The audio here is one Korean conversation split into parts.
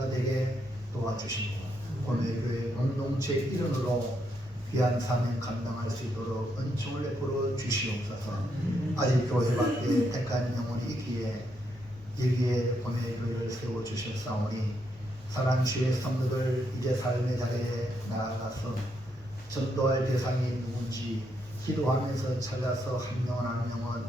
자가 되게 도와주시고 고뇌교회 공동체 일원으로 귀한 사명 감당할 수 있도록 은총을 베풀어 주시옵소서. 아직 교회 밖에 택한 영혼이 있기에 여기에 고뇌교회를 세워주셨사오니 사랑주의 성도들 이제 삶의 자리에 나아가서 전도할 대상이 누군지 기도하면서 찾아서 한 명은 한 명은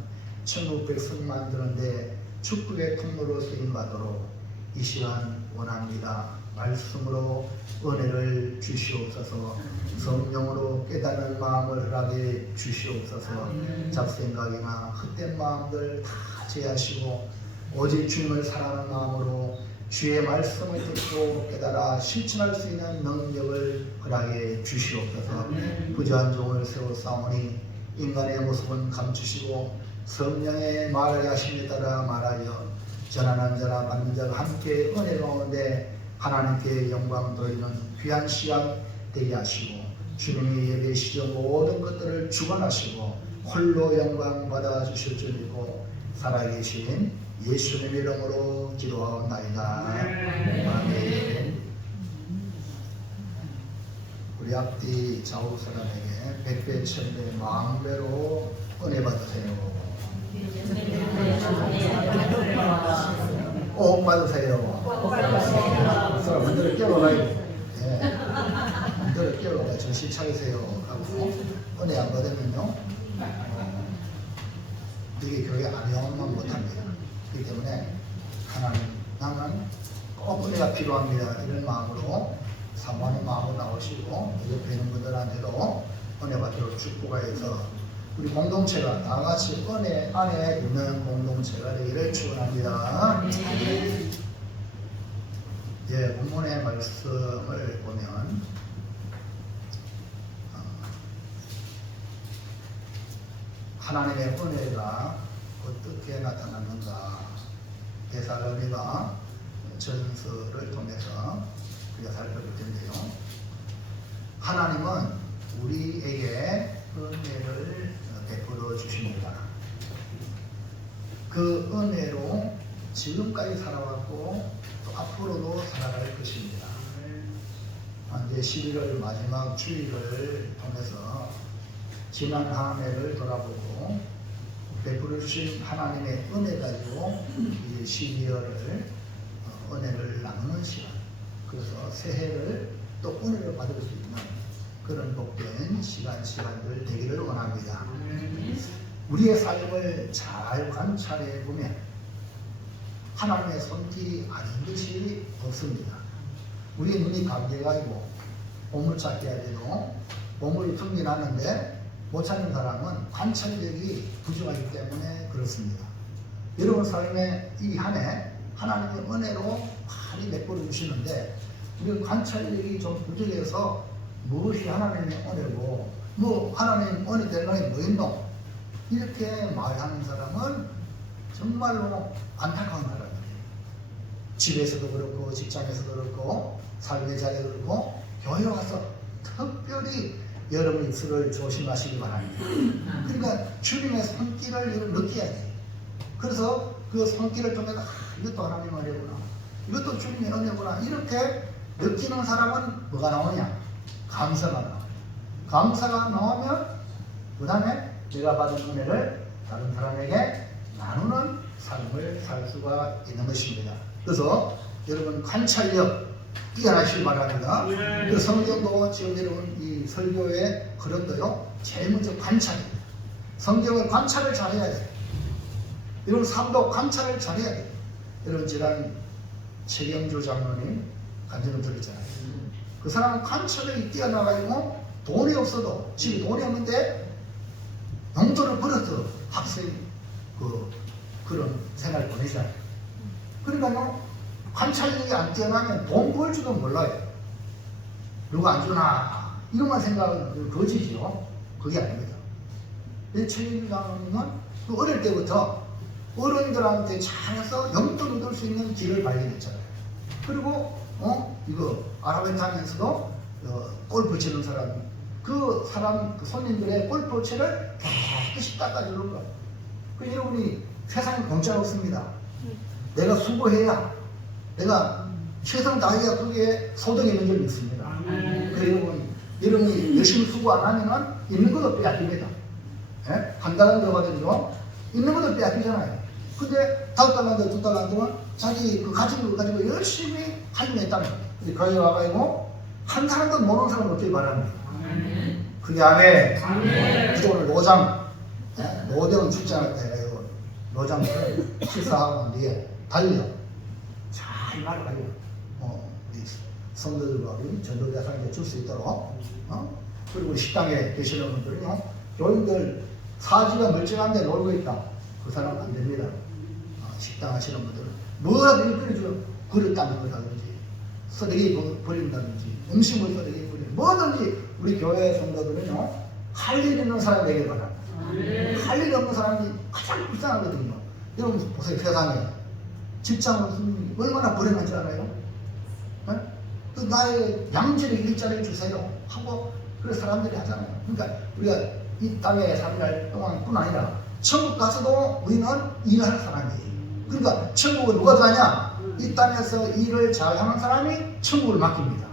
천국 백성 만드는데 축복의 통로로 쓰임받도록 이 시간 원합니다. 말씀으로 은혜를 주시옵소서. 성령으로 깨닫는 마음을 허락해 주시옵소서. 잡생각이나 헛된 마음들 다 제하시고 오직 주님을 사랑하는 마음으로 주의 말씀을 듣고 깨달아 실천할 수 있는 능력을 허락해 주시옵소서. 부지한 종을 세워싸우니 인간의 모습은 감추시고 성령의 말하게 하심에 따라 말하여 전하는 자나 받는 자가 함께 은혜 가운데 하나님께 영광 돌리는 귀한 시간 되게 하시고 주님의 예배 시점 모든 것들을 주관하시고 홀로 영광 받아 주실 줄 믿고 살아계신 예수님 이름으로 기도하옵나이다. 아멘. 우리 앞뒤 좌우 사람에게 백배 천배 만배로 은혜 받으세요. 꼭 받으세요. 사람 흔들어 깨워놔요. 예. 흔들어 깨워놔요. 정신 차리세요. 하고 은혜 안 받으면요 이게 교회 안녕만 못합니다. 그렇기 때문에 하나님 나는 꼭 은혜가 필요합니다. 이런 마음으로 사모하는 마음으로 나오시고 옆에 있는 분들한테도 은혜 받도록 축복하여서 우리 공동체가 다같이 은혜 안에 있는 공동체가 되기를 축원합니다. 예, 본문의 말씀을 보면 하나님의 은혜가 어떻게 나타났는가 데살로니가 전서를 통해서 우리가 살펴볼 텐데요. 하나님은 우리에게 은혜를 베풀어 주십니다. 그 은혜로 지금까지 살아왔고 또 앞으로도 살아갈 것입니다. 이제 11월 마지막 주일을 통해서 지난 한 해를 돌아보고 베풀어 주신 하나님의 은혜 가지고 이 12월을 은혜를 나누는 시간, 그래서 새해를 또 은혜를 받을 수 있는 그런 복된 시간들 되기를 원합니다. 우리의 삶을 잘 관찰해 보면 하나님의 손길이 아닌 것이 없습니다. 우리의 눈이 감겨가지고 보물 찾기 하지도 보물이 풍기났는데 못 찾는 사람은 관찰력이 부족하기 때문에 그렇습니다. 여러분 삶의 이 한 해 하나님의 은혜로 많이 베풀어 주시는데 우리 관찰력이 좀 부족해서 무엇이 하나님의 은혜고 뭐 하나님 은혜 될 놈이 뭐 있노? 이렇게 말하는 사람은 정말로 안타까운 사람이에요. 집에서도 그렇고 직장에서도 그렇고 삶의 자리에도 그렇고 교회 와서 특별히 여러분 입술을 조심하시기 바랍니다. 그러니까 주님의 손길을 느껴야 돼요. 그래서 그 손길을 통해서 이것도 하나님의 은혜구나, 이것도 주님의 은혜구나 이렇게 느끼는 사람은 뭐가 나오냐? 감사가 나와요. 감사가 나오면 그 다음에 내가 받은 은혜를 다른 사람에게 나누는 삶을 살 수가 있는 것입니다. 그래서 여러분 관찰력 뛰어나시길 바랍니다. 그 성경도 지금 여러분 이 설교의 흐름도요 제일 먼저 관찰입니다. 성경을 관찰을 잘해야 돼요. 여러분 삶도 관찰을 잘해야 돼요. 여러분 지난 최경주 장로님 간증을 들었잖아요. 그 사람은 관찰력이 뛰어나가지고 돈이 없어도 집에 돈이 없는데 용돈을 벌어서 학생 그런 생활을 보내잖아요. 그러니까 관찰력이 안 뛰어나면 돈 벌 줄도 몰라요. 누가 안 주나 이런만 생각은 거지죠. 그게 아닙니다. 최경주 장로님은 어릴 때부터 어른들한테 잘해서 용돈을 얻을 수 있는 길을 발견했잖아요. 그리고 이거 아르바이트하면서도 골프 치는 사람, 그 손님들의 골프채를 깨끗이 닦아주는 거예요. 그 여러분이 세상에 공짜가 없습니다. 내가 수고해야 내가 최선 다해야 그게 소득이 있는 줄 믿습니다. 여러분이 열심히 수고 안 하면은 있는 것도 빼앗깁니다. 예? 한 달은 더 받으죠. 있는 것도 빼앗기잖아요. 근데 5달란트, 2달란트면 자기 그 가진 걸 가지고 열심히 활용했다는 거예요. 교회 와가지고 한 사람도 모르는 사람 없길 바랍니다. 그게 안에 그래서 오늘 노장, 노대원 출장할 때 노장을 식사하고 난 뒤에 달려 잘 말아가지고 우리 성도들과 우리 전도대상에 줄 수 있도록 그리고 식당에 계시는 분들은요, 교인들 사지가 멀쩡한데 놀고 있다, 그 사람은 안 됩니다. 식당 하시는 분들은 뭐라도 끓여줘. 그릇 닦는 거라든지 쓰레기 버린다든지 음식물 쓰레기 버리는 뭐든지 우리 교회 성도들은요, 할 일 있는 사람이 되길 바랍니다. 할 일 없는 사람이 가장 불쌍하거든요. 여러분 보세요. 세상에 직장은 얼마나 불행한지 알아요? 그 나의 양질의 일자리를 주세요 하고 그런 사람들이 하잖아요. 그러니까 우리가 이 땅에 살날 동안뿐 아니라 천국 가서도 우리는 일할 사람이에요. 그러니까 천국은 누가 가냐? 이 땅에서 일을 잘하는 사람이 천국을 맡깁니다.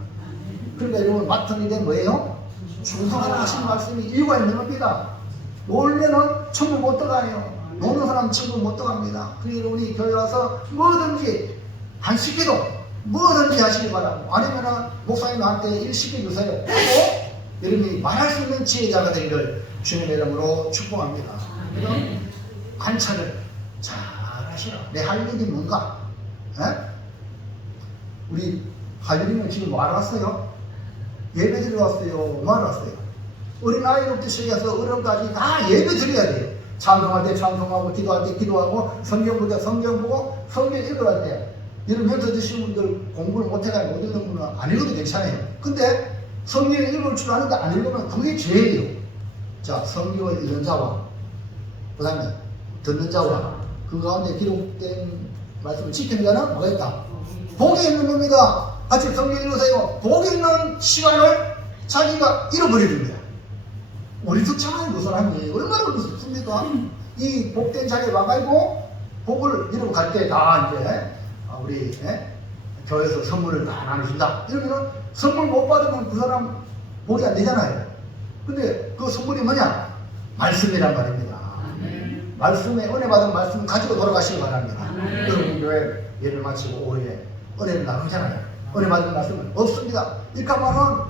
그러니까 여러분 맡은 일은 뭐예요? 충성하라 하신 말씀이 이유가 있는 겁니다. 놀면은 천국 못 들어가요. 노는 사람 천국 못 들어갑니다. 그러니 여러분이 교회 와서 뭐든지 안 시켜도 뭐든지 하시기 바라고, 아니면은 목사님 나한테 일 시켜주세요 하고 여러분이 말할 수 있는 지혜자가 되기를 주님의 이름으로 축복합니다. 그래서 관찰을 잘 하시라. 내 할 일이 뭔가? 우리 할 일이면 지금 뭐 하러 왔어요? 예배 드리러 왔어요? 뭐 하러 왔어요? 어린아이부터 시작해서 어른까지 다 예배 드려야 돼요. 찬송할 때 찬송하고, 기도할 때 기도하고, 성경 볼 때 성경 보고, 성경 읽어갈 때. 여러분 면서 드시는 분들 공부를 못해가지고 못 읽는 분은 안 읽어도 괜찮아요. 근데 성경 읽을 줄 아는데 안 읽으면 그게 죄예요. 자, 성경을 읽는 자와 그 다음에 듣는 자와 그 가운데 기록된 말씀을 지키는 자는 뭐가 있다? 복이 있는 겁니다. 같이 성경 읽으세요. 복이 있는 시간을 자기가 잃어버립니다. 어리석잖아요, 그 사람이. 얼마나 어리석습니까? 이 복된 자리에 와가지고 복을 잃어갈 때 다 이제 우리 교회에서 선물을 다 나누신다 이러면은 선물 못 받으면 그 사람 복이 안 되잖아요. 근데 그 선물이 뭐냐? 말씀이란 말입니다. 말씀에 은혜 받은 말씀 가지고 돌아가시기 바랍니다. 여러분 교회 예를 마치고 오후에 은혜를 나누잖아요. 은혜 받은 말씀은 없습니다. 이렇게 하면은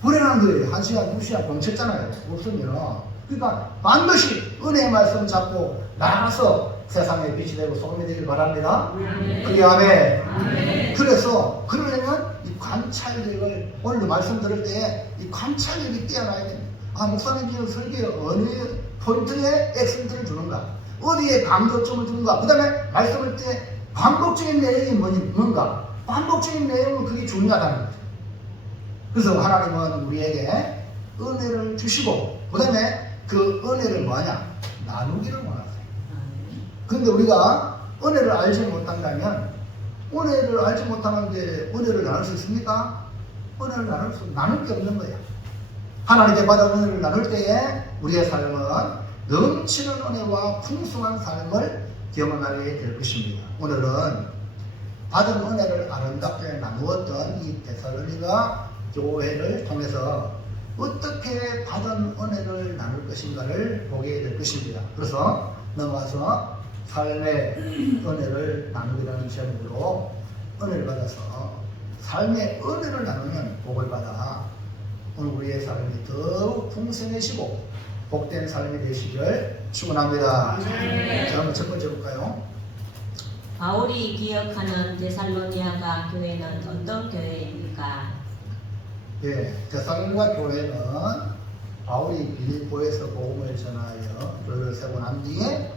불행한 거예요. 1시간, 2시간 공쳤잖아요. 없으면. 그러니까 반드시 은혜의 말씀 잡고 나가서 세상에 빛이 되고 소금이 되길 바랍니다. 그게 아멘. 그래서 그러려면 이 관찰력을, 오늘도 말씀 들을 때 이 관찰력이 뛰어나야 됩니다. 아, 목사님 지금 설교에 어느 포인트에 액센트를 주는가, 어디에 강조점을 주는가, 그 다음에 말씀을 때 반복적인 내용이 뭔가, 반복적인 내용은 그게 중요하다는 거죠. 그래서 하나님은 우리에게 은혜를 주시고 그 다음에 그 은혜를 뭐하냐? 나누기를 원하세요. 그런데 우리가 은혜를 알지 못한다면, 은혜를 알지 못하는데 은혜를 나눌 수 있습니까? 은혜를 나눌 게 없는 거예요. 하나님께 받은 은혜를 나눌 때에 우리의 삶은 넘치는 은혜와 풍성한 삶을 경험하게 될 것입니다. 오늘은 받은 은혜를 아름답게 나누었던 이 데살로니가 교회를 통해서 어떻게 받은 은혜를 나눌 것인가를 보게 될 것입니다. 그래서 넘어가서 삶의 은혜를 나누기라는 제목으로 은혜를 받아서 삶의 은혜를 나누면 복을 받아 오늘 우리의 삶이 더욱 풍성해지고 복된 삶이 되시길 축원합니다. 자, 한번 첫 번째 볼까요? 바울이 기억하는 데살로니가 교회는 어떤 교회입니까? 예, 데살로니가 교회는 바울이 빌립보에서 복음을 전하여 교회를 세고 난 뒤에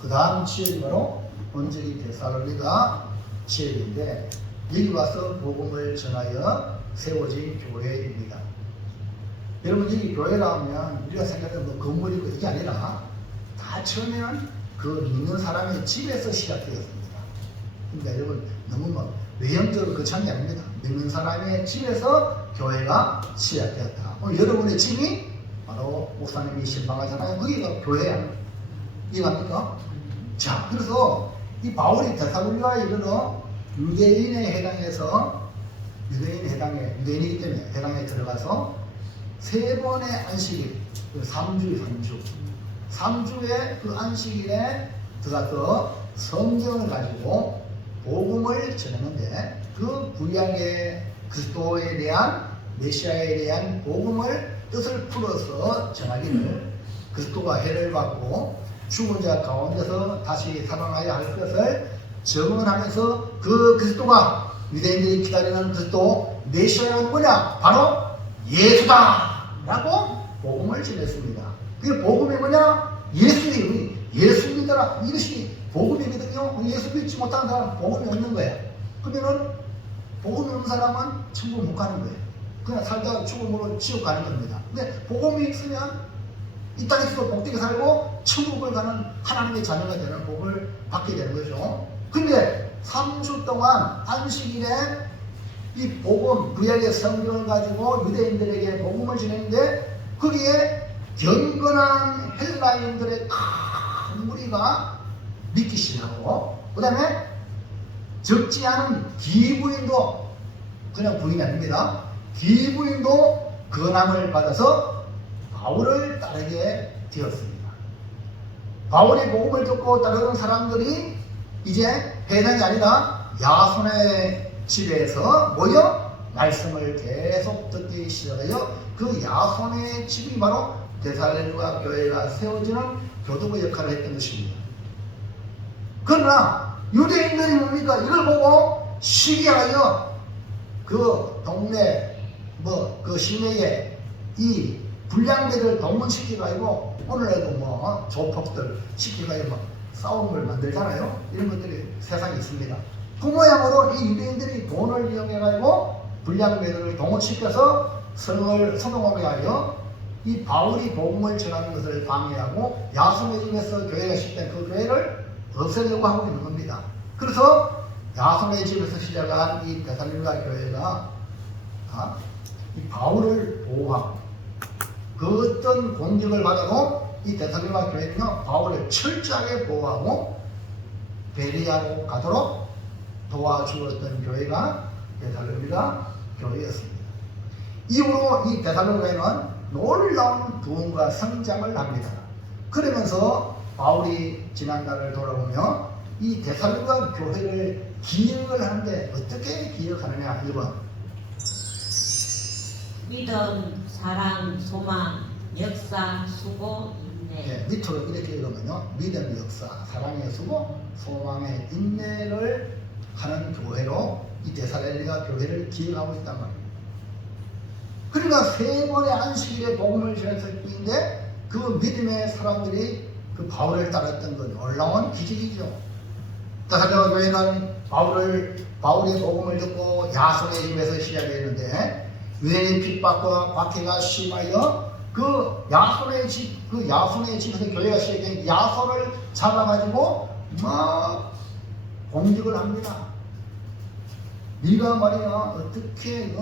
그 다음 지역이 바로 본적이 데살로니가 지역인데, 여기 와서 복음을 전하여 세워진 교회입니다. 여러분, 여기 교회라 하면 우리가 생각하는 뭐 건물이고 이게 아니라 다 처음에는 그 믿는 사람의 집에서 시작되었습니다. 그러니까 여러분 너무 뭐 외형적으로 거창한 게 아닙니다. 믿는 사람의 집에서 교회가 시작되었다. 오늘 여러분의 집이 바로 목사님이 신방하잖아요. 거기가 교회야. 이해갑니까? 자, 그래서 이 바울이 데살로니가에 이르러 유대인에 해당해서 유대인이기 때문에 해당에 들어가서 세 번의 안식일, 3주에 그 안식일에 들어가서 성경을 가지고 복음을 전하는데 그 구약의 그리스도에 대한 메시아에 대한 복음을 뜻을 풀어서 전하기를 그리스도가 해를 받고 죽은 자 가운데서 다시 살아나야 할 것을 증언하면서 그 그리스도가 유대인들이 기다리는 그리스도 메시아가 누구냐? 바로 예수다! 라고 복음을 전했습니다. 그게 복음이 뭐냐? 예수 믿어라. 이것이 복음이거든요. 예수 믿지 못하는 사람은 복음이 없는 거예요. 그러면은 복음이 없는 사람은 천국 못 가는 거예요. 그냥 살다가 죽음으로 지옥 가는 겁니다. 근데 복음이 있으면 이 땅에서도 복되게 살고 천국을 가는 하나님의 자녀가 되는 복을 받게 되는 거죠. 근데 3주 동안 안식일에 이 복음, 구약의 성경을 가지고 유대인들에게 복음을 전했는데 거기에 경건한 헬라인들의 큰 무리가 믿기 시작하고 그 다음에 적지 않은 기부인도 그냥 부인이 아닙니다. 기부인도 권함을 받아서 바울을 따르게 되었습니다. 바울의 복음을 듣고 따르는 사람들이 이제 회당이 아니라 야손의 집에서 모여 말씀을 계속 듣기 시작하여 그 야손의 집이 바로 데살로니가 교회가 세워지는 교도부 역할을 했던 것입니다. 그러나 유대인들이 뭡니까? 이걸 보고 시기하여 그 동네 그 시내에 이 불량배들 동원시켜가지고 오늘날도 조폭들 시켜가지고 싸움을 만들잖아요. 이런 것들이 세상에 있습니다. 그 모양으로 이 유대인들이 돈을 이용해가지고 불량배들을 동원시켜서 성을 소동하게 하여 이 바울이 복음을 전하는 것을 방해하고 야손의 집에서 교회가 시작된 그 교회를 없애려고 하고 있는 겁니다. 그래서 야손의 집에서 시작한 이 데살로니가 교회가 이 바울을 보호하고 그 어떤 공격을 받아도 이 데살로니가 교회는요 바울을 철저하게 보호하고 베레아로 가도록 도와주었던 교회가 데살로니가 교회였습니다. 이후로 이 데살로니가 교회는 놀라운 부흥과 성장을 합니다. 그러면서 바울이 지난날을 돌아보며 이 데살로니가 교회를 기억을 하는데 어떻게 기억하느냐. 1번 믿음, 사랑, 소망, 역사, 수고, 인내. 밑으로 이렇게 읽으면요. 믿음, 역사, 사랑의 수고, 소망의 인내를 하는 교회로 이 데살로니가 교회를 기억하고 있단 말입니다. 그러니까 세 번의 안식일에 복음을 전했을 뿐인데 그 믿음의 사람들이 그 바울을 따랐던 건 놀라운 기적이죠. 데살로니가 교회는 바울의 복음을 듣고 야손의 집에서 시작했는데 유대인 핍박과 박해가 심하여 그 야손의 집에서 교회가 시작된 야손을 잡아가지고 막 공격을 합니다. 네가 말이야 어떻게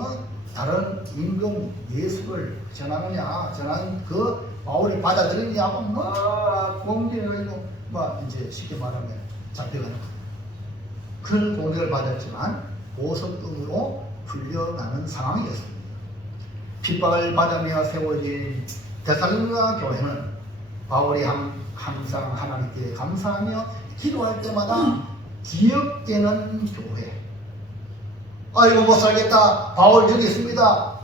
다른 임금 예수를 전하느냐, 전하는 그 바울을 받아들이냐고 막 공격을 하고 막 이제 쉽게 말하면 잡혀가는 거예요. 그런 공격을 받았지만 보석금으로 풀려나는 상황이었습니다. 핍박을 받으며 세워진 데살로니가 교회는 바울이 항상 하나님께 감사하며 기도할 때마다 기억되는 교회. 아이고 못 살겠다. 바울 여기 있습니다.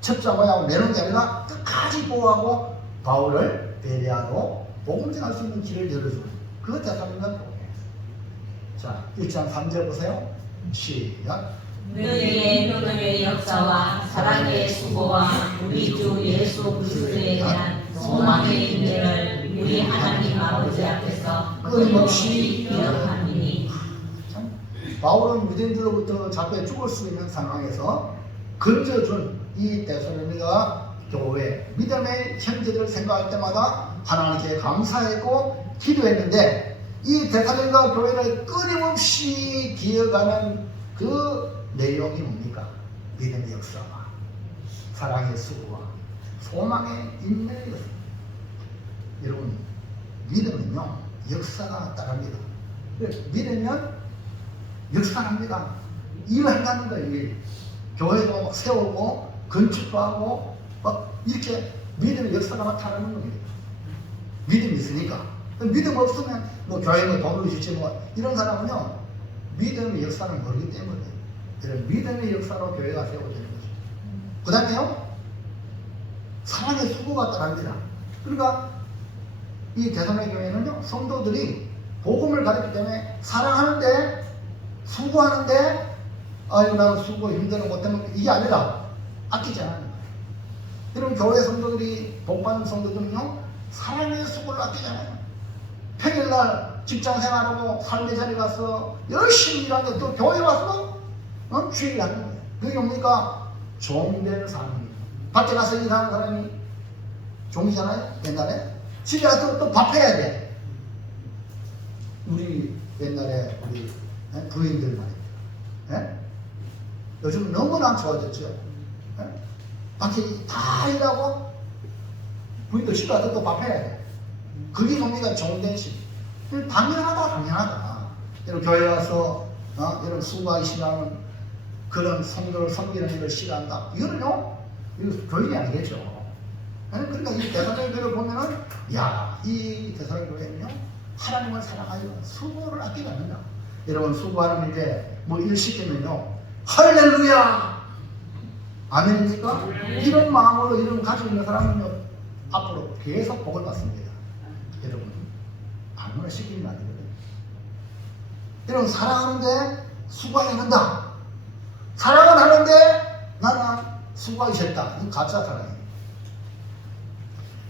첩자고야 내는 게 아니라 끝까지 보호하고 바울을 베레아로 복음 전할 수 있는 길을 열어주는 그 데살로니가 교회. 자, 1장 3절 보세요. 시작. 너희의 믿음의 역사와 사랑의 수고와 우리 주 예수 그리스도에 대한 소망의 인내를 우리 하나님 아버지 앞에서 끊임없이 기억하니. 바울은 유대인들로부터 잡혀 죽을 수 있는 상황에서 건져준 이 데살로니가 교회 믿음의 형제들을 생각할 때마다 하나님께 감사했고 기도했는데 이 데살로니가 교회를 끊임없이 기억하는 그 내용이 뭡니까? 믿음의 역사와 사랑의 수고와 소망의 인내였습니다. 여러분 믿음은요 역사가 따릅니다. 믿으면 역사합니다. 일한다는 거예요. 일. 교회도 막 세우고 건축도 하고 막 이렇게 믿음의 역사가 나타나는 겁니다. 믿음이 있으니까. 믿음 없으면 뭐 교회는 돈을 주지 뭐 이런 사람은요 믿음의 역사를 모르기 때문에 이런 믿음의 역사로 교회가 세워지는 거죠. 그 다음에요 사랑의 수고가 따릅니다. 그러니까 이 대선의 교회는요 성도들이 복음을 가르치기 때문에 사랑하는데 수고하는데 아유 나는 수고 힘들어 못하는 이게 아니라 아끼지 않아요. 여러분 교회 성도들이 복받는 성도들은요 사랑의 수고를 아끼지 않아요. 평일날 직장 생활하고 삶의 자리 가서 열심히 일하는데 또 교회 와서 주일을 하는 거예요. 그게 뭡니까? 종된 삶입니다. 밖에 가서 일하는 사람이 종이잖아요. 옛날에 집에 가서 또 밥해야 돼. 우리 옛날에 우리 부인들 말이에요. 요즘 너무나 좋아졌죠. 밖에 다 일하고 부인도 집에 가서 또 밥해야 돼. 그게 뭡니까? 종된 식. 당연하다. 여러분 교회 와서 여러분 수고하기 싫어하는 그런 성도를 섬기는 일을 싫어한다. 이거는요, 이거 교인이 아니겠죠. 그러니까 이 대선의 교회를 보면은, 야, 이 대선의 교회는요, 하나님을 사랑하여 수고를 아끼지 않는다. 여러분 수고하는 일에 뭐 일 시키면요, 할렐루야! 아멘입니까? 이런 마음으로 이런 가지고 있는 사람은요, 앞으로 계속 복을 받습니다. 여러분, 아무나 시키면 안 되거든요. 여러분, 사랑하는데 수고하지 않는다. 사랑은 하는데 나는 수고하기 싫다. 이건 가짜 사랑이에요.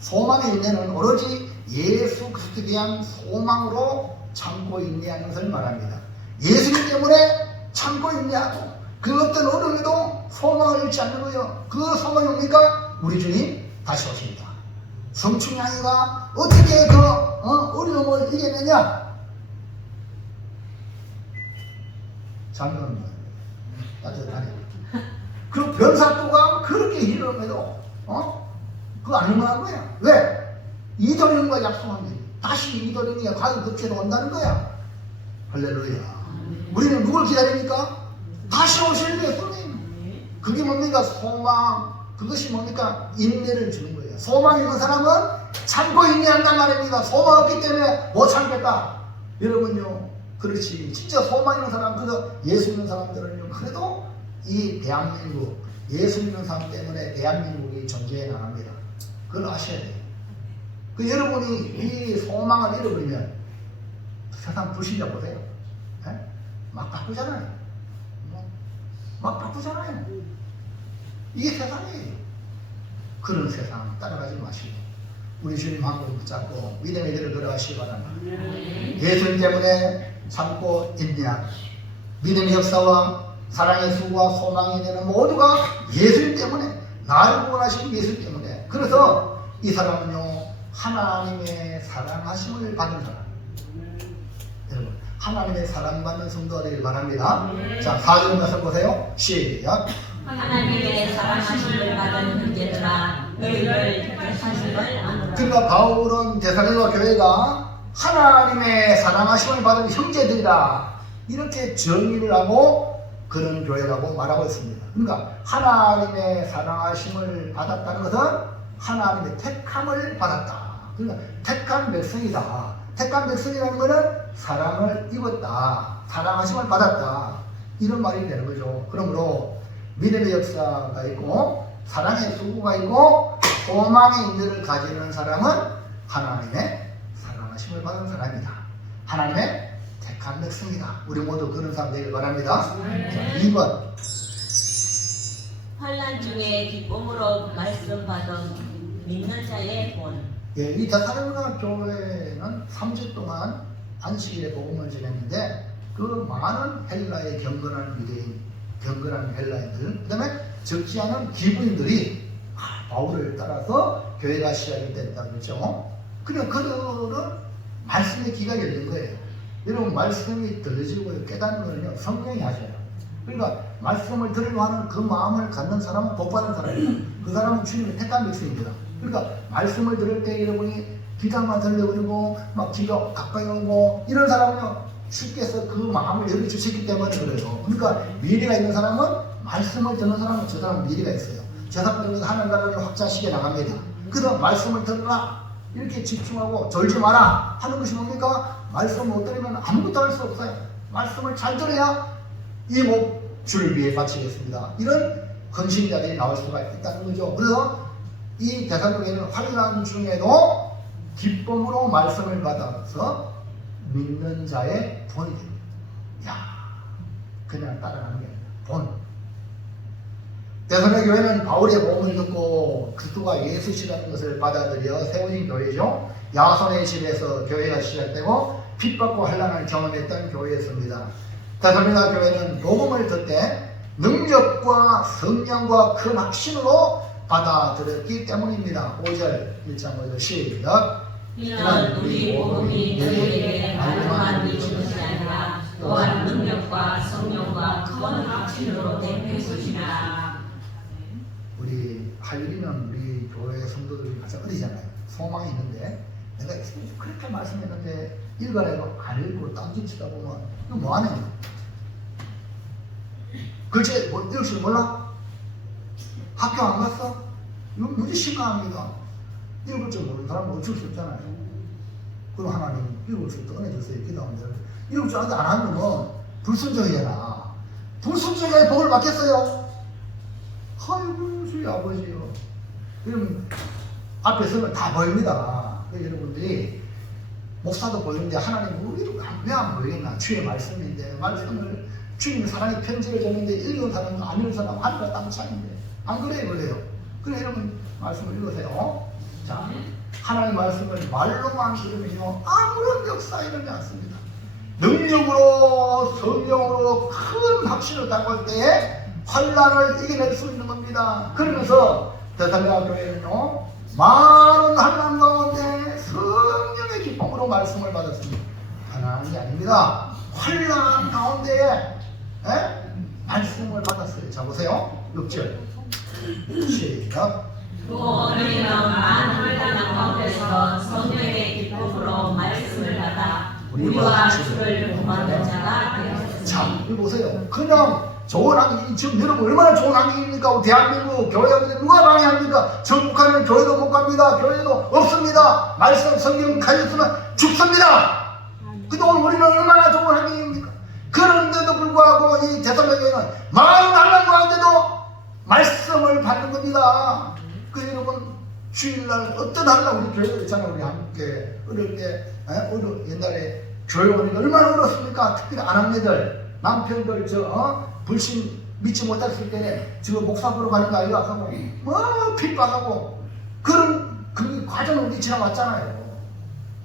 소망의 인내는 오로지 예수 그리스도에 대한 소망으로 참고 인내하는 것을 말합니다. 예수님 때문에 참고 인내하고 그 어떤 어려움에도 소망을 잃지 않는 거예요. 그 소망이 뭡니까? 우리 주님 다시 오십니다. 성충양이가 어떻게 그 어려움을 이겨내냐? 장면은 따뜻하네. 그 변사또가 그렇게 이름에도 그거 안 얼마한 거야. 왜? 이도령과 약속한 거야. 다시 이도령이 과거 급체로 온다는 거야. 할렐루야. 우리는 누굴 기다립니까? 다시 오실 예수님. 그게 뭡니까? 소망. 그것이 뭡니까? 인내를 주는 거예요. 소망이 있는 사람은 참고 인내한단 말입니다. 소망 없기 때문에 못 참겠다. 여러분요, 그렇지. 진짜 소망 있는 사람, 그래서 예수 믿는 사람들은요, 그래도 이 대한민국, 예수 믿는 사람 때문에 대한민국이 존재해 나갑니다. 그걸 아셔야 돼요. 그 여러분이 이 소망을 잃어버리면 세상 불신자 보세요. 에? 막 바꾸잖아요. 막 바꾸잖아요. 이게 세상이에요. 그런 세상 따라가지 마시고 우리 주님 한 분 붙잡고 믿음의 길을 걸어가시기 바랍니다. 예수님 때문에 참고 인내하고 믿음의 역사와 사랑의 수고와 소망이 되는 모두가 예수님 때문에 나를 구원하신 예수님 때문에. 그래서 이 사람은요 하나님의 사랑하심을 받은 사람. 여러분 하나님의 사랑받는 성도가 되길 바랍니다. 자 4절 말씀 보세요. 시작. 하나님의 사랑하심을 받은 형제들아 너희를 택하심을 아노라. 그러니까 바울은 데살로니가 교회가 하나님의 사랑하심을 받은 형제들이다 이렇게 정의를 하고 그런 교회라고 말하고 있습니다. 그러니까 하나님의 사랑하심을 받았다는 것은 하나님의 택함을 받았다. 그러니까 택한 백성이다. 택한 백성이라는 것은 사랑을 입었다. 사랑하심을 받았다. 이런 말이 되는 거죠. 그러므로 믿음의 역사가 있고 사랑의 수고가 있고 소망의 인내를 가지는 사람은 하나님의 사랑하심을 받은 사람이다. 하나님의 택한 백성이다. 우리 모두 그런 사람 되길 바랍니다. 자, 2번 환난 중에 기쁨으로 말씀 받은 믿는 자의 본. 예, 이 데살로니가 교회는 3주 동안 안식일에 복음을 전했는데 그 많은 헬라의 경건한 유대인, 경건한 헬라인들, 그 다음에 적지 않은 기부인들이 바울을 따라서 교회가 시작이 됐다 그랬죠. 그냥 그들은 말씀의 귀가 열린 거예요. 여러분 말씀이 들려지고 깨닫는 거는요 성령이 하셔요. 그러니까 말씀을 들으려 하는 그 마음을 갖는 사람은 복받은 사람이에요. 그 사람은 주님의 택한 백성입니다. 그러니까 말씀을 들을 때 여러분이 기장만 들려버리고 막 귀가 가까이 오고 이런 사람은요 주께서 그 마음을 열어주셨기 때문에 그래요. 그러니까 미래가 있는 사람은 말씀을 듣는 사람은 저 사람은 미래가 있어요. 저 사람은 하늘 나라를 확장시켜 나갑니다. 그래서 말씀을 들으라 이렇게 집중하고 졸지 마라 하는 것이 뭡니까? 말씀을 못 들으면 아무것도 할 수 없어요. 말씀을 잘 들어야 이 목줄을 위해 바치겠습니다. 이런 헌신자들이 나올 수가 있다는 거죠. 그래서 이 데살로니가는 환난 중에도 기쁨으로 말씀을 받아서 믿는 자의 본이 됩니다. 야, 그냥 따라가는 게 아니라 본. 데살로니가 교회는 바울의 복음을 듣고 그리스도가 예수시라는 것을 받아들여 세워진 교회죠. 야손의 집에서 교회가 시작되고 핍받고 환난을 경험했던 교회였습니다. 데살로니가 교회는 복음을 듣되 능력과 성령과 큰 확신으로 받아들였기 때문입니다. 5절 1장 5절 시작. 이는 우리 복음이 너희에게 말로만 이루는 것이 아니라 또한 능력과 성령과 큰 확신으로 된 것이니라. 우리 할일이는 우리 교회 성도들이 가장 어리잖아요. 소망이 있는데 내가 그렇게 말씀했는데 읽으라고 안 읽고 딴짓 치다 보면 이거 뭐하는 거야? 글쎄 뭐 읽을 줄 몰라? 학교 안 갔어? 이거 무지 심각합니다. 읽을 줄 모르는 사람은 어쩔 수 없잖아요. 그럼 하나님 읽을 수 있도록 은혜 주세요. 기도하면 읽을 줄 아는데 안 하면 불순종이잖아. 불순종에 복을 받겠어요? 아이고 주의 아버지요. 그러면 앞에 서면 다 보입니다. 여러분들이 목사도 보이는데 하나님 왜 안 보이겠나? 주의 말씀인데 말씀을 주님의 사랑의 편지를 줬는데 읽은 사람은 안 읽은 사람은 하늘과 땅 차이인데 안 그래요? 그래요? 그래 여러분 말씀을 읽으세요. 자, 하나님의 말씀을 말로만 들으면요 아무런 역사 일어나지 않습니다. 능력으로 성령으로 큰 확신을 갖고 할 때에 환난을 이겨낼 수 있는 겁니다. 그러면서 데살로니가 교회는요 많은 환난 가운데 성령의 기쁨으로 말씀을 받았습니다. 하나는 게 아닙니다. 환난 가운데에 말씀을 받았어요. 자 보세요. 6절 시작. 또 너희는 많은 환난 가운데서 성령의 기쁨으로 말씀을 받아 우리와 주를 동하는 자가 되었습니다. 자, 이거 보세요. 그냥 좋은 환경, 지금 여러분 얼마나 좋은 환경입니까? 대한민국 교회하는데 누가 방해합니까? 전국하는 교회도 못 갑니다. 교회도 없습니다. 말씀 성경 가졌으면 죽습니다. 근데 오늘 우리는 얼마나 좋은 환경입니까? 그런데도 불구하고 이 데살로니가는 많은 환난 가운데도 말씀을 받는 겁니다. 그 여러분 주일날 어떤 하나 우리 교회도 있잖아요. 우리 함께 어릴 때 옛날에 교회 오니까 얼마나 어렵습니까? 특히 아낙네들 남편들 불신 믿지 못했을 때는 지금 목사 보러 가는 거 아니야 하고 핍박하고 그런 그 과정을 우리 지나왔잖아요.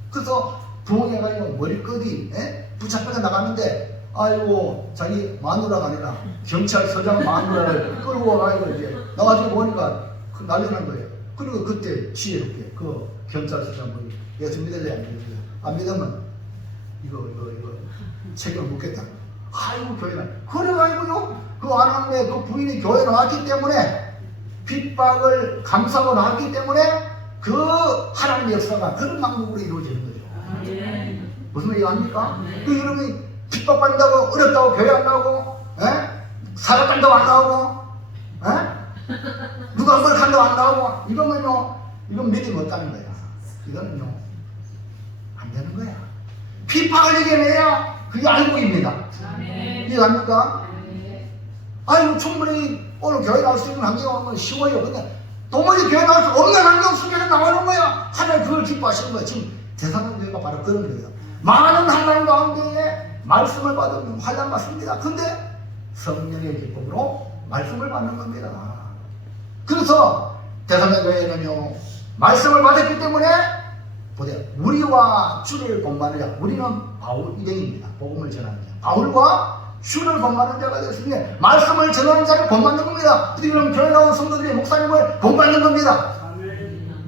그래서 부흥회가 머리끝이 붙잡혀서 나갔는데 아이고 자기 마누라가 아니라 경찰서장 마누라를 끌고 와가지고 이제 나가지고 보니까 그 난리 난 거예요. 그리고 그때 지혜롭게 그 경찰서장 분이 예수 믿을래 안 믿을래? 안 믿으면 이거 책임을 묻겠다. 아이고 교회는 그래가지고요 그 아낙네 그 부인이 교회 나왔기 때문에 핍박을 감사하고 나왔기 때문에 그 하나님의 역사가 그런 방법으로 이루어지는 거죠. 무슨 얘기 합니까? 그 여러분이 핍박받는다고 어렵다고 교회 안 나오고 사각간다고 안 나오고 누가 뭘 간다고 안 나오고 이러면요 이건 믿음 없다는 거야. 이거는요 안 되는 거야. 핍박을 이겨내야 그게 안목입니다. 이해갑니까? 아이고 충분히 오늘 교회 나올 수 있는 환경이 오면 쉬워요. 근데 도무지 교회 나올 수 없는 환경 속에서 나오는 거야. 하나님 그걸 기뻐하시는 거야. 지금 데살로니가 바로 그런 거예요. 많은 환난 가운데 말씀을 받으면 환난 받습니다. 근데 성령의 기쁨으로 말씀을 받는 겁니다. 그래서 데살로니가 교회는요 말씀을 받았기 때문에 보세요. 우리와 주를 본받는 자, 우리는 바울 일행입니다. 복음을 전하는 자. 바울과 주를 본받는 자가 되었으니 말씀을 전하는 자를 본받는 겁니다. 그럼 교회 나온 성도들이 목사님을 본받는 겁니다.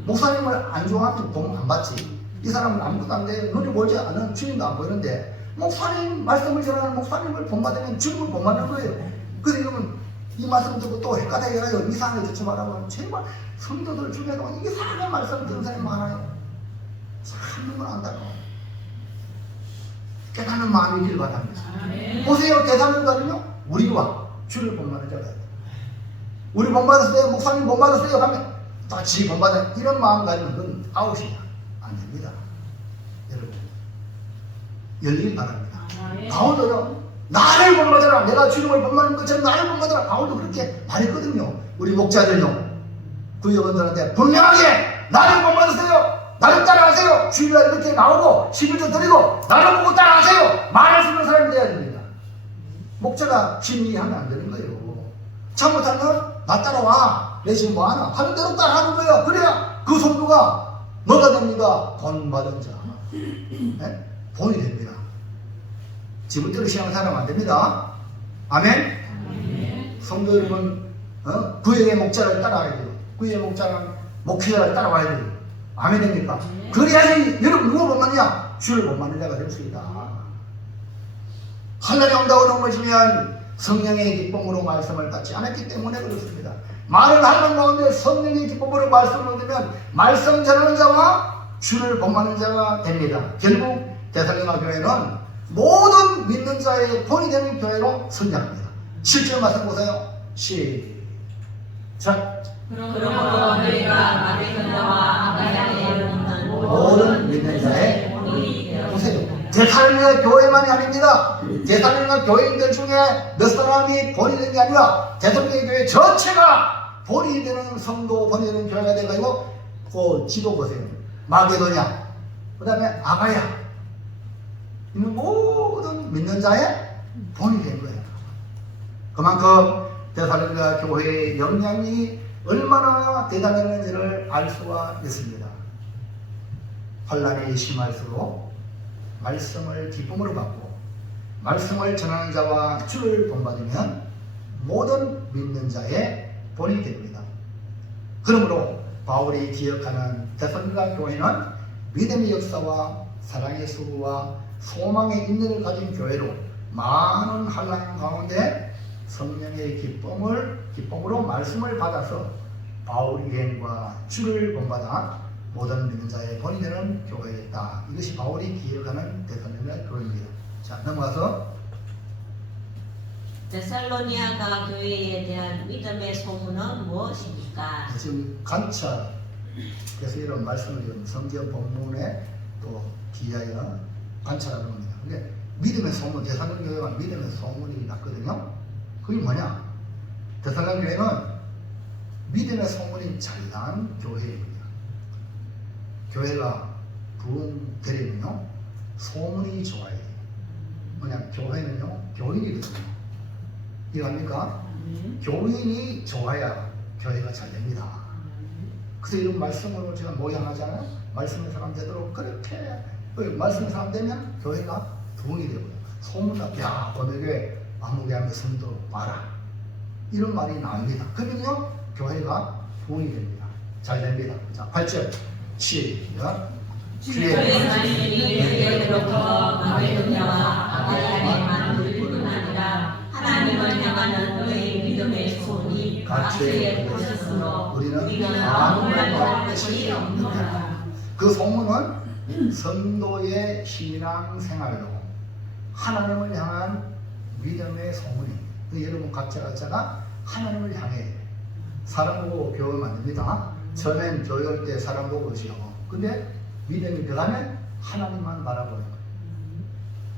목사님을 안 좋아하면 본 안 받지. 이 사람은 아무것도 안 돼. 눈이 보지 않은 주님도 안 보이는데 목사님 말씀을 전하는 목사님을 본받으면 주님을 본받는 거예요. 그래서 여러분 이 말씀 듣고 또 헷갈리게 해요. 이상하게 듣지 말라고. 정말 성도들 중에도 이상한 말씀 듣는 사람이 많아요. 참 너무 안타까워. 깨닫는 마음이길 바랍니다. 보세요. 대사님과는요 우리와 주를 본받는 자가 돼요. 우리 본받았어요. 목사님 본받았어요 하면 다지 본받는 이런 마음 가지면 그건 아웃이야. 안 됩니다. 여러분 열리길 바랍니다. 바울도요 나를 본받아라. 내가 주님을 본받는 것처럼 나를 본받아라. 바울도 그렇게 말했거든요. 우리 목자들요 그 여러분들한테 분명하게 나를 본받으세요. 나를 따라하세요. 주일날 이렇게 나오고 11조 드리고 나를 보고 따라하세요. 말을 쓰는 사람이 돼야 됩니다. 목자가 심리하면 안 되는 거예요. 잘못하면 나 따라와. 내 지금 뭐하나 하는 대로 따라하는 거예요. 그래야 그 성도가 뭐가 됩니다. 본받은 자. 네? 본이 됩니다. 지금대로 신앙생활하면 안 됩니다. 아멘? 성도 여러분 구역의 목자를 따라와야 돼요. 구역의 목자는 목회자를 따라와야 돼요. 아멘 됩니까? 그래야지 여러분 누구 본받느냐? 주를 본받는 자가 될 수 있다. 하늘의 온다고 넘어지면 성령의 기쁨으로 말씀을 받지 않았기 때문에 그렇습니다. 말을 하는 가운데 성령의 기쁨으로 말씀을 얻으면 말씀 전하는 자와 주를 본받는 자가 됩니다. 결국 데살로니가 교회는 모든 믿는 자의 본이 되는 교회로 선장합니다. 7절 말씀 보세요. 시작. 그러므로 너희가 마게도냐와 아가야에 있는 모든 믿는 자의 본이 되어 보세요. 데살로니가 교회만이 아닙니다. 데살로니가 교회인들 중에 몇 사람이 본이 되는 게 아니라 데살로니가 교회 전체가 본이 되는 성도, 본이 되는 교회가 돼가지고 그 지도 보세요. 마게도냐, 그 다음에 아가야, 이는 모든 믿는 자의 본이 된 거예요. 그만큼 데살로니가 교회의 영향이 얼마나 대단했는지를 알 수가 있습니다. 환난이 심할수록 말씀을 기쁨으로 받고 말씀을 전하는 자와 주를 본받으면 모든 믿는 자의 본이 됩니다. 그러므로 바울이 기억하는 데살로니가 교회는 믿음의 역사와 사랑의 수고와 소망의 인내를 가진 교회로 많은 환난 가운데 성령의 기쁨으로 말씀을 받아서 바울의 유행과 주를 본받아 모든 믿는 자의 본이 되는 교회였다. 이것이 바울이 기억하는 데살로니가 교회입니다. 자, 넘어가서 데살로니가 교회에 대한 믿음의 소문은 무엇입니까? 지금 관찰, 그래서 이런 말씀을 지금 성경 본문에 또 기하여 관찰하는 겁니다. 근데 믿음의 소문, 데살로니가 교회가 믿음의 소문이 났거든요. 그게 뭐냐? 데살로니가 교회는 믿음의 소문이 잘 난 교회입니다. 교회가 부흥되려면요 소문이 좋아야 돼요. 뭐냐? 교회는요 교인이거든요. 이해합니까? 교인이 좋아야 교회가 잘 됩니다. 그래서 이런 말씀으로 제가 모양하잖아요. 말씀의 사람 되도록 그렇게 말씀의 사람 되면 교회가 부흥이 되고요. 소문나 야 오늘교회 아무개하면 성도 와라 이런 말이 나옵니다. 그러면요 교회가 부흥이 됩니다. 잘 됩니다. 자 8절 시작. 주의 말씀이 너희에게로부터 마게도냐와 아가야에만 늘 뿐 아니라 하나님을 향하는 너희 믿음의 소문이 각처에 퍼졌으므로 우리는 아무런 말할 것이 없노라. 그 소문은 성도의 신앙 생활로 하나님을 향한 믿음의 소문입니다. 여러분 각자가 하나님을 향해 사람 보고 교회하면 안 됩니다. 처음엔 교회할 때 사람 보고 오시고 근데 믿음이 들어가면 하나님만 바라보는 거예요.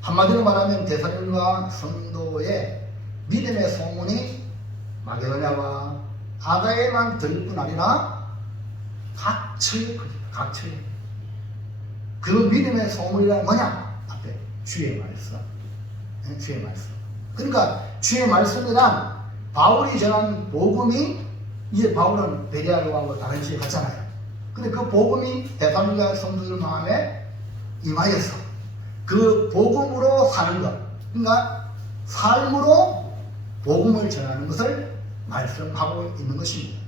한마디로 말하면 데살로니가 성도의 믿음의 소문이 마게도냐와 아가야에만 들릴 뿐 아니라 각처에 각처에 그 믿음의 소문이란 뭐냐? 앞에 주의 말씀. 주의 말씀. 그러니까 주의 말씀이란 바울이 전한 복음이 이제 바울은 베레아로 가고 다른 지에 갔잖아요. 근데 그 복음이 데살로니가 성도들 마음에 임하여서 그 복음으로 사는 것, 그러니까 삶으로 복음을 전하는 것을 말씀하고 있는 것입니다.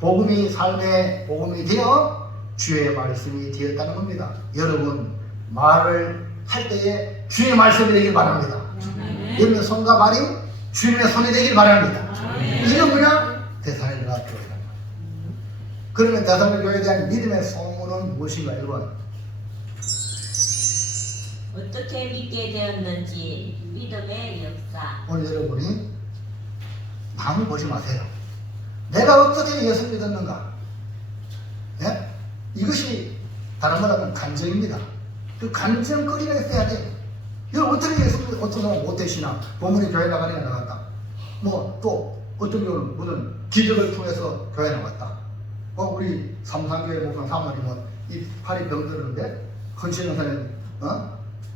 복음이 삶의 복음이 되어 주의 말씀이 되었다는 겁니다. 여러분 말을 할 때에 주의 말씀이 되길 바랍니다. 여러분의 손과 발이 주님의 손이 되길 바랍니다. 이게 뭐냐? 데살로니가 교회다. 그러면 데살로니가 교회에 대한 믿음의 소문은 무엇인가? 1번 어떻게 믿게 되었는지 믿음의 역사. 오늘 여러분이 마음을 보지 마세요. 내가 어떻게 예수 믿었는가? 예? 이것이 다른 말하면 간증입니다. 그 간증거리가 있어야 돼. 이걸 어떻게 예수 믿었, 어떤 사람은 모태신앙, 본문이 교회 나가니까 나갔다. 뭐 또 어떤 경우는 무슨 기적을 통해서 교회 나갔다. 우리 삼산교회 목사 사모님은 이 팔이 병들었는데 헌신영사님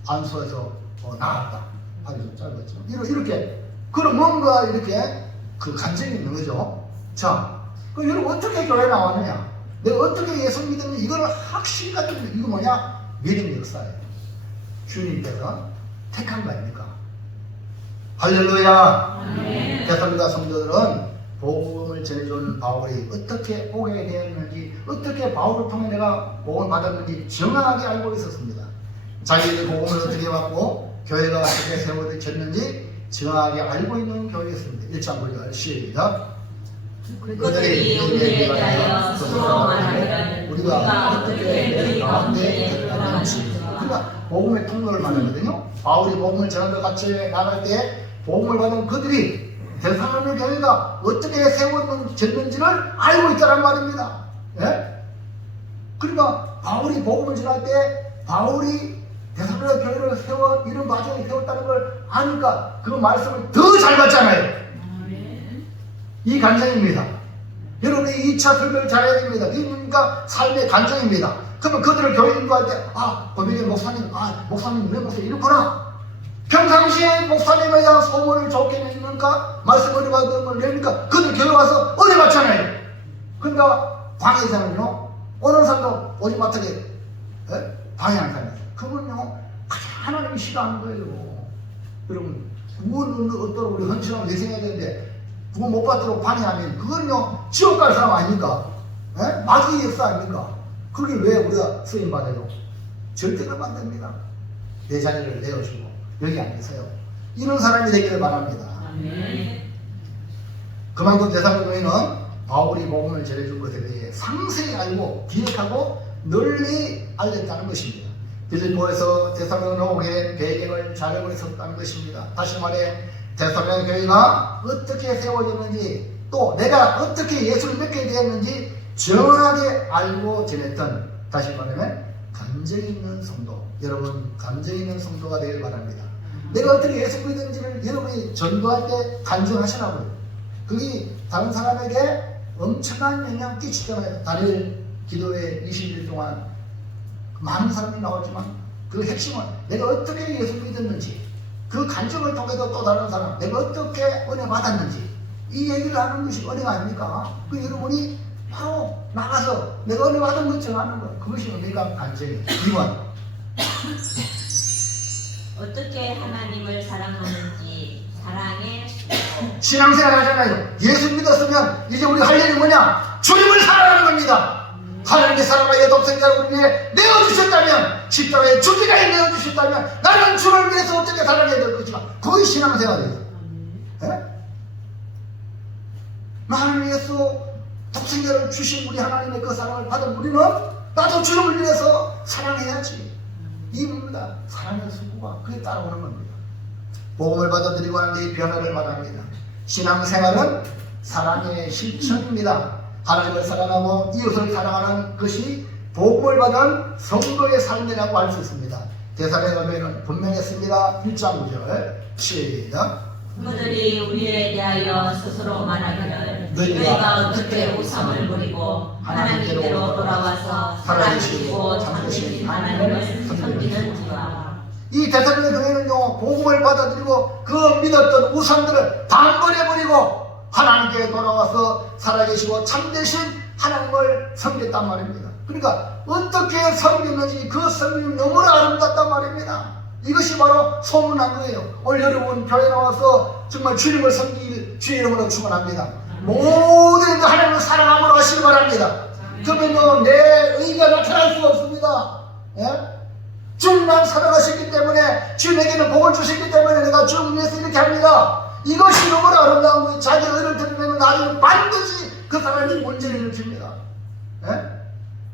안수해서 나았다. 팔이 좀 짧았죠. 이렇게 그럼 뭔가 이렇게 그 간증이 있는 거죠. 자, 그럼 여러분 어떻게 교회 나왔느냐? 내가 어떻게 예수 믿었느냐? 이거를 확실히 가지고 이거 뭐냐? 믿음의 역사예요. 주님께서 택한 거 아닙니까? 할렐루야. 데살로니가 성도들은 복음을 전해주는 바울이 어떻게 오게 되었는지, 어떻게 바울을 통해 내가 복음을 받았는지 정확하게 알고 있었습니다. 자기들이 복음을 어떻게 받고 교회가 어떻게 세워졌는지 정확하게 알고 있는 교회였습니다. 1장 9절 시작. 그들이 우리에 대하여 스스로 말하기를 우리가 어떻게 너희 가운데 들어갔는지. 그러니까 복음의 통로를 말하거든요. 바울이 복음을 전하러 같이 나갈 때 복음을 받은 그들이 데살로니가 교회가 어떻게 세워졌는지를 알고 있다는 말입니다. 예? 그러니까 바울이 복음을 전할 때 바울이 데살로니가 교회를 이런 과정에 세웠다는 걸 아니까 그 말씀을 더 잘 받잖아요. 이 간증입니다. 여러분이 2차 설교를 잘해야 됩니다. 그러니까 삶의 간증입니다. 그러면 그들을 교회 인도할 때 고민의 목사님, 목사님 왜 목사님 이렇구나. 평상시에 목사님에 대한 소문을 좋게 내니까 말씀을 받은 걸 내니까 그들 교회 와서 어디 받잖아요. 그러니까 방해자는요 오는 사람도 오지 못하게 방해하는 사람이에요. 그분은요 하나님이 싫어하는 거예요. 여러분 구원은 얻도록 우리 헌신하고 내생해야 되는데 구원 못 받도록 방해하면 그거는요 지옥 갈 사람 아닙니까? 마귀의 역사 아닙니까? 그게 왜 우리가 쓰임 받아요? 절대로 안 됩니다. 내 자녀를 내어주고 여기 앉으세요. 이런 사람이 되기를 바랍니다. 그만큼 데살로니가는 바울이 복음을 전해준 것에 대해 상세히 알고 기억하고 널리 알렸다는 것입니다. 빌립보에서 데살로니가 오게 된 배경을 잘 알고 있었다는 것입니다. 다시 말해 데살로니가 교회가 어떻게 세워졌는지 또 내가 어떻게 예수를 믿게 되었는지 정확하게 알고 지냈던, 다시 말하면 감정 있는 성도, 여러분 감정 있는 성도가 되길 바랍니다. 내가 어떻게 예수 믿는지를 여러분이 전도할 때 간증하시라고요. 그게 다른 사람에게 엄청난 영향을 끼치잖아요. 단일 기도회 20일 동안 많은 사람이 나왔지만 그 핵심은 내가 어떻게 예수 믿었는지, 그 간증을 통해서 또 다른 사람 내가 어떻게 은혜 받았는지 이 얘기를 하는 것이 은혜가 아닙니까? 그 여러분이 바로 나가서 내가 은혜 받은 것 정하는 것, 그것이 우리가 간증이에요. 2번 어떻게 하나님을 사랑하는지 사랑의 수고. 신앙생활 하잖아요. 예수 믿었으면 이제 우리 할 일이 뭐냐? 주님을 사랑하는 겁니다. 하나님의 사랑과 독생자를 우리 위해 내어주셨다면, 십자가에 죽기까지 내어주셨다면 나는 주를 위해서 어떻게 살아가야 될 것인가? 그것이 신앙생활이에요. 나를 위해서 독생자를 주신 우리 하나님의 그 사랑을 받은 우리는 나도 주님을 위해서 사랑해야지. 이겁니다. 사랑의 수고가 그게 따라오는 겁니다. 복음을 받아들이고 하는 이 변화를 말합니다. 신앙생활은 사랑의 실천입니다. 하나님을 사랑하고 이웃을 사랑하는 것이 복음을 받은 성도의 삶이라고 할 수 있습니다. 데살로니가 교회는 분명했습니다. 1장 9절 시작. 그들이 우리에 대하여 스스로 말하기를 너희가 어떻게 우상을 부리고 하나님께로 돌아와서 살아계시고 참으신 하나님을 섬기는지와. 이 데살로니가 교회는요 복음을 받아들이고 그 믿었던 우상들을 단번에버리고 하나님께 돌아와서 살아계시고 참되신 하나님을 섬겼단 말입니다. 그러니까 어떻게 섬겼는지 그 섬김이 너무나 아름답단 말입니다. 이것이 바로 소문난 거예요. 오늘 여러분 교회 나와서 정말 주님을 섬길 주의 이름으로 축원합니다. 모든 하나님을 사랑함으로 하시기 바랍니다. 그러면 내 의가 나타날 수가 없습니다. 주님만 사랑하시기 때문에, 주님에게는 복을 주시기 때문에 내가 주님 위해서 이렇게 합니다. 이것이 너무나 아름다운 거예요. 자기 의를 드리면 나중에 반드시 그 사람이 문제를 일으킵니다.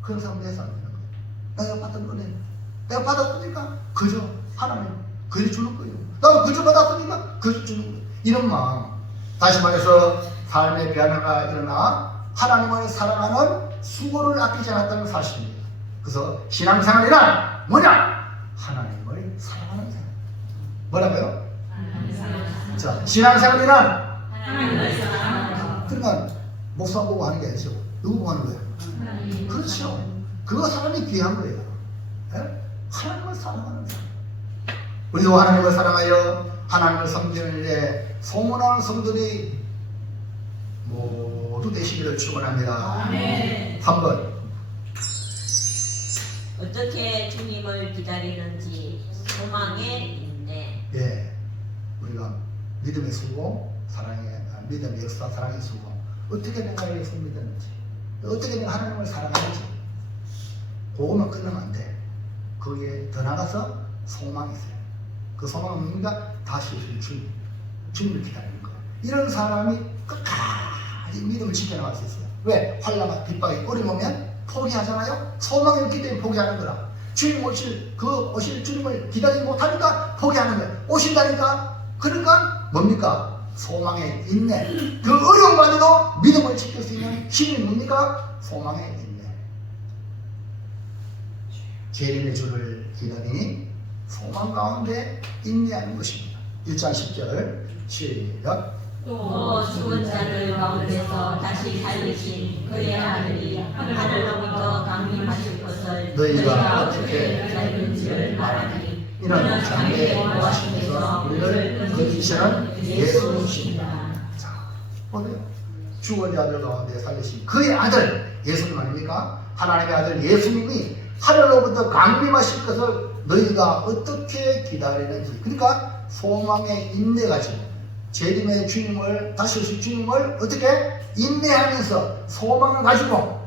그런 사람 내서 안 되는 거예요. 내가 받은 거네. 내가 받았으니까 그죠? 하나님 그리 주는 거예요. 나도 그저 받았으니까 그저 주는 거예요. 이런 마음. 다시 말해서 삶의 변화가 일어나 하나님을 사랑하는 수고를 아끼지 않았다는 사실입니다. 그래서 신앙생활이란 뭐냐? 하나님을 사랑하는 생활. 뭐라고요? 자, 신앙생활이란 하나님을 사랑하는 그러니까 목사 보고 하는 게 아니죠. 누구 보고 하는 거예요? 그렇죠. 그거 사람이 귀한 거예요. 예? 하나님을 사랑하는 사람. 우리도 하나님을 사랑하여 하나님을 섬기는 일에 소문하는 성들이 모두 되시기를 축원합니다. 아멘. 3번. 어떻게 주님을 기다리는지 소망의 인내. 예, 우리가 믿음의 수고, 믿음의 역사, 사랑의 수고, 어떻게 내가 예수 믿었는지, 어떻게 내가 하나님을 사랑하는지, 그것만 끝나면 안 돼. 거기에 더 나가서 소망이 있어요. 그 소망은 뭡니까? 다시 오실 주님을 기다리는 거예요. 이런 사람이 끝까지 믿음을 지켜나갈 수 있어요. 왜? 환난과 핍박이 꼬리 오면 포기하잖아요. 소망이 없기 때문에 포기하는 거라. 주님 오실 주님을 기다리지 못하니까 포기하는 거예요. 오신다니까. 그러니까 뭡니까? 소망의 인내. 그 어려움만으로 믿음을 지킬 수 있는 힘이 뭡니까? 소망의 인내. 재림의 주를 기다리니 소망 가운데 인내하는 것입니다. 1장 10절 시작. 또 죽은 자들 가운데서 다시 살리신 그의 아들이 하늘로부터 강림하실 것을 너희가 어떻게 기다리는지를 말하니 이는 장래에 노하시면서 우리를 거두시는 예수님이십니다. 자, 보세요. 죽은 자들 가운데 살리신 그의 아들 예수님 아닙니까? 하나님의 아들 예수님이 하늘로부터 강림하실 것을 너희가 어떻게 기다리는지. 그러니까 소망의 인내가 지금 재림의 주님을, 다시 오실 주님을 어떻게 인내하면서 소망을 가지고,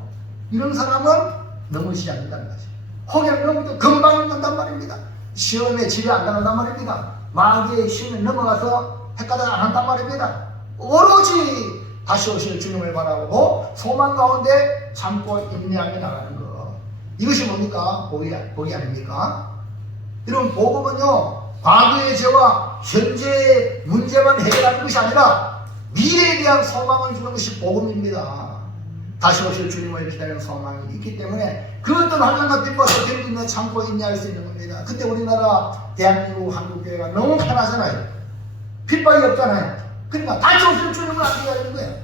이런 사람은 넘어지지 않는다는 거지. 혹여나 넘어도 금방 넘는단 말입니다. 시험에 지배 안 당한단 말입니다. 마귀의 시험에 넘어가서 헷갈려 안 한단 말입니다. 오로지 다시 오실 주님을 바라보고 소망 가운데 참고 인내하며 나가는 거. 이것이 뭡니까? 복이 아닙니까? 이런 복음은요, 과거의 죄와 현재의 문제만 해결하는 것이 아니라 미래에 대한 소망을 주는 것이 복음입니다. 다시 오실 주님을 기다리는 소망이 있기 때문에 그 어떤 환난과 핍박을 견디며 참고 인내할 수 있는 겁니다. 그때 우리나라 대한민국 한국교회가 너무 편하잖아요. 핍박이 없잖아요. 그러니까 다시 오실 주님을 안 기다리는 거예요.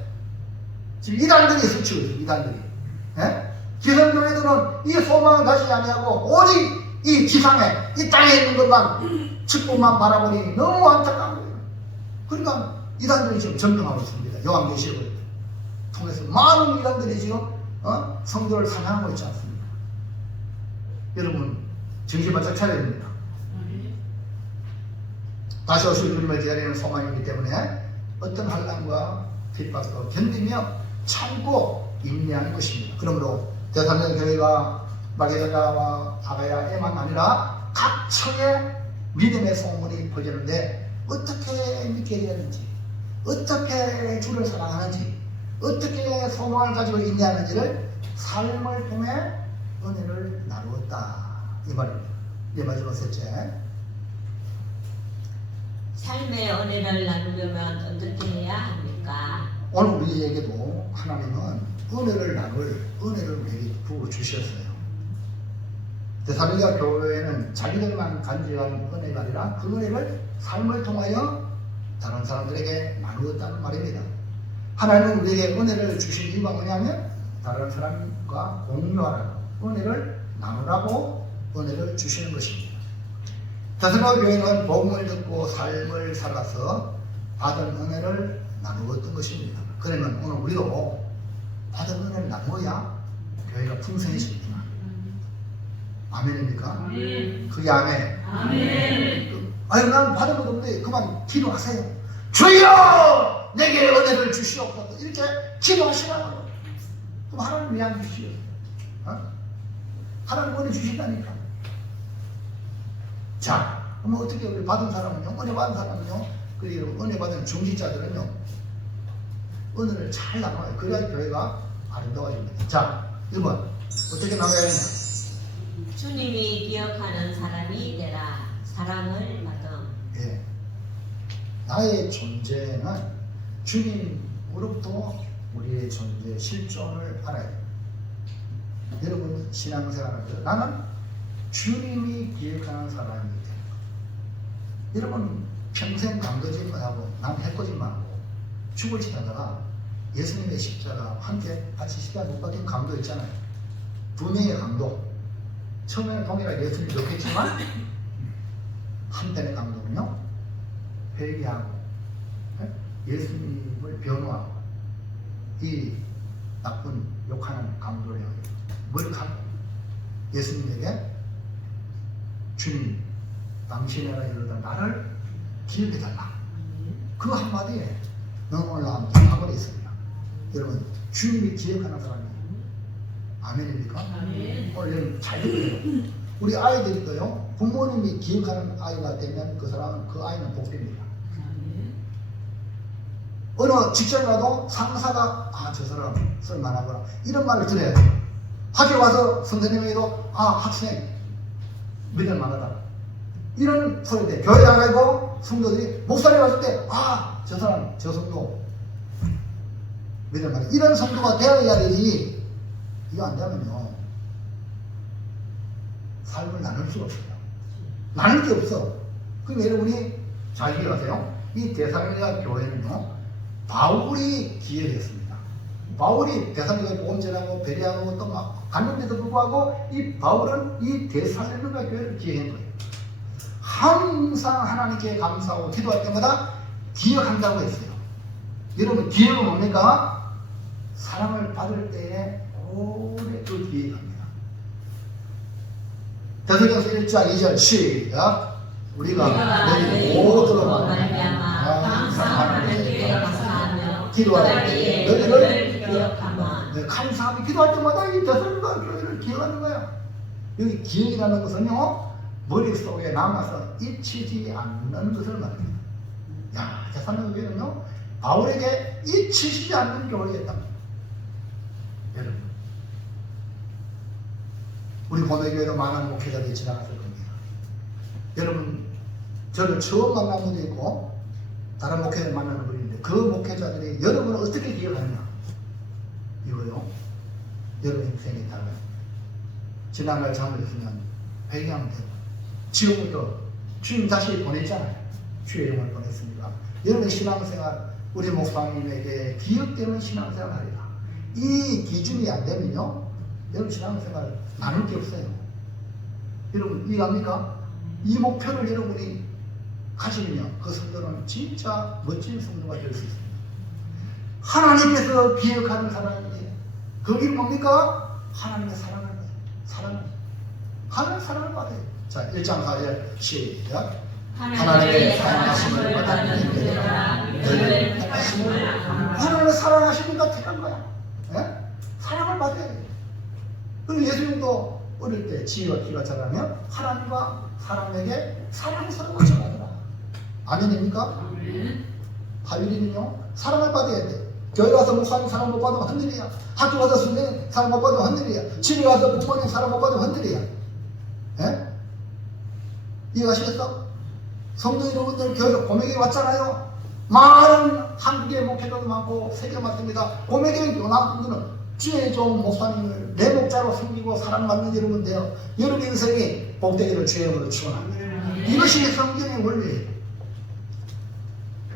지금 이단들이 수치고 있어요. 이단들이. 예? 기성교회들은 이 소망을 가지지 아니하고 오직 이 지상에, 이 땅에 있는 것만, 축복만 바라보니 너무 안타까운 거예요. 그러니까 이단들이 지금 전등하고 있습니다. 요한계시록을 통해서 많은 이단들이 지금 성도를 사냥하고 있지 않습니까? 여러분 정신 바짝 차려야 됩니다. 다시 오실 주님을 기다리는 소망이기 때문에 어떤 환난과 핍박도 견디며 참고 인내하는 것입니다. 그러므로 대사면 교회가 마게도냐와 아가야에만 아니라 각처에 믿음의 소문이 퍼지는데 어떻게 믿게 되는지, 어떻게 주를 사랑하는지, 어떻게 소망을 가지고 인내하는지를 삶을 통해 은혜를 나누었다, 이 말입니다. 네, 마지막 셋째. 삶의 은혜를 나누려면 어떻게 해야 합니까? 오늘 우리에게도 하나님은 은혜를 우리에게 부어 주셨어요. 데살로니가 교회는 자기들만 간직한 은혜가 아니라 그 은혜를 삶을 통하여 다른 사람들에게 나누었다는 말입니다. 하나님은 우리에게 은혜를 주신 이유가 뭐냐면 다른 사람과 공유하라고, 은혜를 나누라고 은혜를 주시는 것입니다. 데살로니가 교회는 복음을 듣고 삶을 살아서 받은 은혜를 나누었던 것입니다. 그러면 오늘 우리도 받은 은혜를 나누어야 교회가 풍성해집니다. 아멘입니까? 아멘. 그게 아멘. 아멘. 아유, 난 받은 것도 없는데 그만 기도하세요. 주여 내게 은혜를 주시옵소서. 이렇게 기도하시라고요. 그럼 하나님 왜 안 주시오? 하나님 은혜 주신다니까. 자, 그럼 어떻게 우리 받은 사람은요? 은혜 받은 사람은요? 그리고 은혜 받은 중직자들은요, 은혜를 잘 나눠요. 그래야 교회가 아름다워집니다. 자, 1번 어떻게 나눠야 되냐? 주님이 기억하는 사람이 되라. 사랑을 받음. 예. 나의 존재는 주님으로부터 우리의 존재 실존을 알아야 돼요. 여러분 신앙생활을 나는 주님이 기획하는 사람이 돼요. 여러분 평생 강도짓만 하고 남 해코짓만 하고 죽을 지나다가 예수님의 십자가 함께 같이 십자가 못 박힌 강도 있잖아요. 두 명의 강도. 처음에는 동일하게 예수님 욕했지만 한편의 강도는요 회개하고 예수님을 변호하고 이 나쁜 욕하는 강도를 머리 감고 예수님에게 주님 당신이라 이러다 나를 기억해달라. 그 한마디에 너는 오늘 나하고 있습니다. 여러분 주님이 기억하는 사람이 아멘입니까? 아멘. 오늘 잘 들어요. 우리 아이들이도요 부모님이 기억하는 아이가 되면 그 사람은 그 아이는 복됩니다. 어느 직장 가도 상사가 저 사람 쓸만하구나 이런 말을 들어야 돼요. 학교 와서 선생님에게도 학생 믿을 만하다 이런 소리 돼. 교회 나가고 성도들이 목사님 왔을 때 저 사람 저 성도 믿을 만하다 이런 성도가 되어야 되지. 이거 안 되면요 삶을 나눌 수가 없어요. 나눌 게 없어. 그럼 여러분이 잘 기억하세요. 이 데살로니가 교회는요 바울이 기획했습니다. 바울이 데살로니가 복음 전하고 베레아고 또 막 갔는데도 불구하고 이 바울은 이 데살로니가 교회를 기획한 거예요. 항상 하나님께 감사하고 기도할 때마다 기억한다고 했어요. 여러분 기억은 뭡니까? 사랑을 받을 때에 오래 또 기억합니다. 데살로니가서 1장 2절 시작. 우리가 너희 모두로 말미암아 항상 하나님께 감사하며 기도할 때에 너희를 기억하면 감사하며 기도할 때마다 이 데살로니가 교회를 기억하는 거야. 여기 기억이라는 것은요 머릿속에 남아서 잊히지 않는 것을 말합니다. 야, 데살로니가 교회는요 바울에게 잊히지 않는 교회였답니다. 여러분 우리 고대교회도 많은 목회자들이 지나갔을 겁니다. 여러분 저를 처음 만난 분도 있고 다른 목회자를 만나는 분인데 그 목회자들이 여러분을 어떻게 기억하느냐 이거요 여러분 인생에 따라 지난날 잘못했으면 회개하면 되고 지금부터 주님 다시 보냈잖아요. 주의 이름을 보냈습니다. 여러분의 신앙생활 우리 목사님에게 기억되는 신앙생활 하리라. 이 기준이 안 되면요 여러분 신앙생활 나눌 게 없어요. 여러분 이해합니까? 이 목표를 여러분이 가지면 그 성도는 진짜 멋진 성도가 될 수 있습니다. 하나님께서 기억하는 사람인데 그게 뭡니까? 하나님의 사랑을 받아요. 하나님의 사랑을 받아요. 자 1장 4절 시작. 하나님의 사랑하심을 받았는 그들아 너희를 택하심을 하나님을 사랑하시니까 택한 거야. 사랑을 받아야 돼. 그리고 예수님도 어릴 때 지혜와 기가 자라면 하나님과 사람에게 사랑스러운 전하더라. 아멘입니까? 바울이는요 사랑을 받아야 돼. 교회 가서 목사님 사랑 못 받으면 흔들이야. 학교 가서 선생님 사랑 못 받으면 흔들이야. 집에 가서 부모님 사랑 못 받으면 흔들이야. 이해가시겠어? 성도 여러분들 교회 고백에 왔잖아요. 많은 한국의 목회자도 많고 세계 많습니다. 고백에 요난 분들은 주의 좋은 목사님을 내 목자로 섬기고 사랑받는 여러분 되어 여러분 인생이 복되기를 주의 이름으로 축원합니다. 이것이 성경의 원리예요.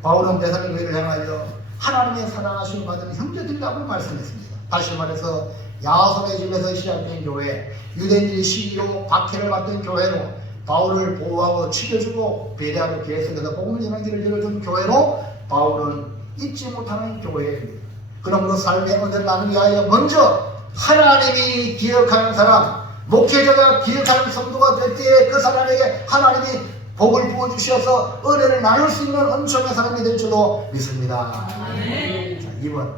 바울은 데살로니가 교회를 향하여 하나님의 사랑하심을 받은 형제들이라고 말씀했습니다. 다시 말해서 야손의 집에서 시작된 교회, 유대인들이 시기로 박해를 받던 교회로 바울을 보호하고 지켜주고 배려하고 계속해서 복음을 전하는 길을 열어준 교회로 바울은 잊지 못하는 교회입니다. 그러므로 삶의 은혜를 나누기 위하여 먼저 하나님이 기억하는 사람, 목회자가 기억하는 성도가 될 때에 그 사람에게 하나님이 복을 부어주셔서 은혜를 나눌 수 있는 엄청난 사람이 될 줄로 믿습니다. 아멘. 자, 2번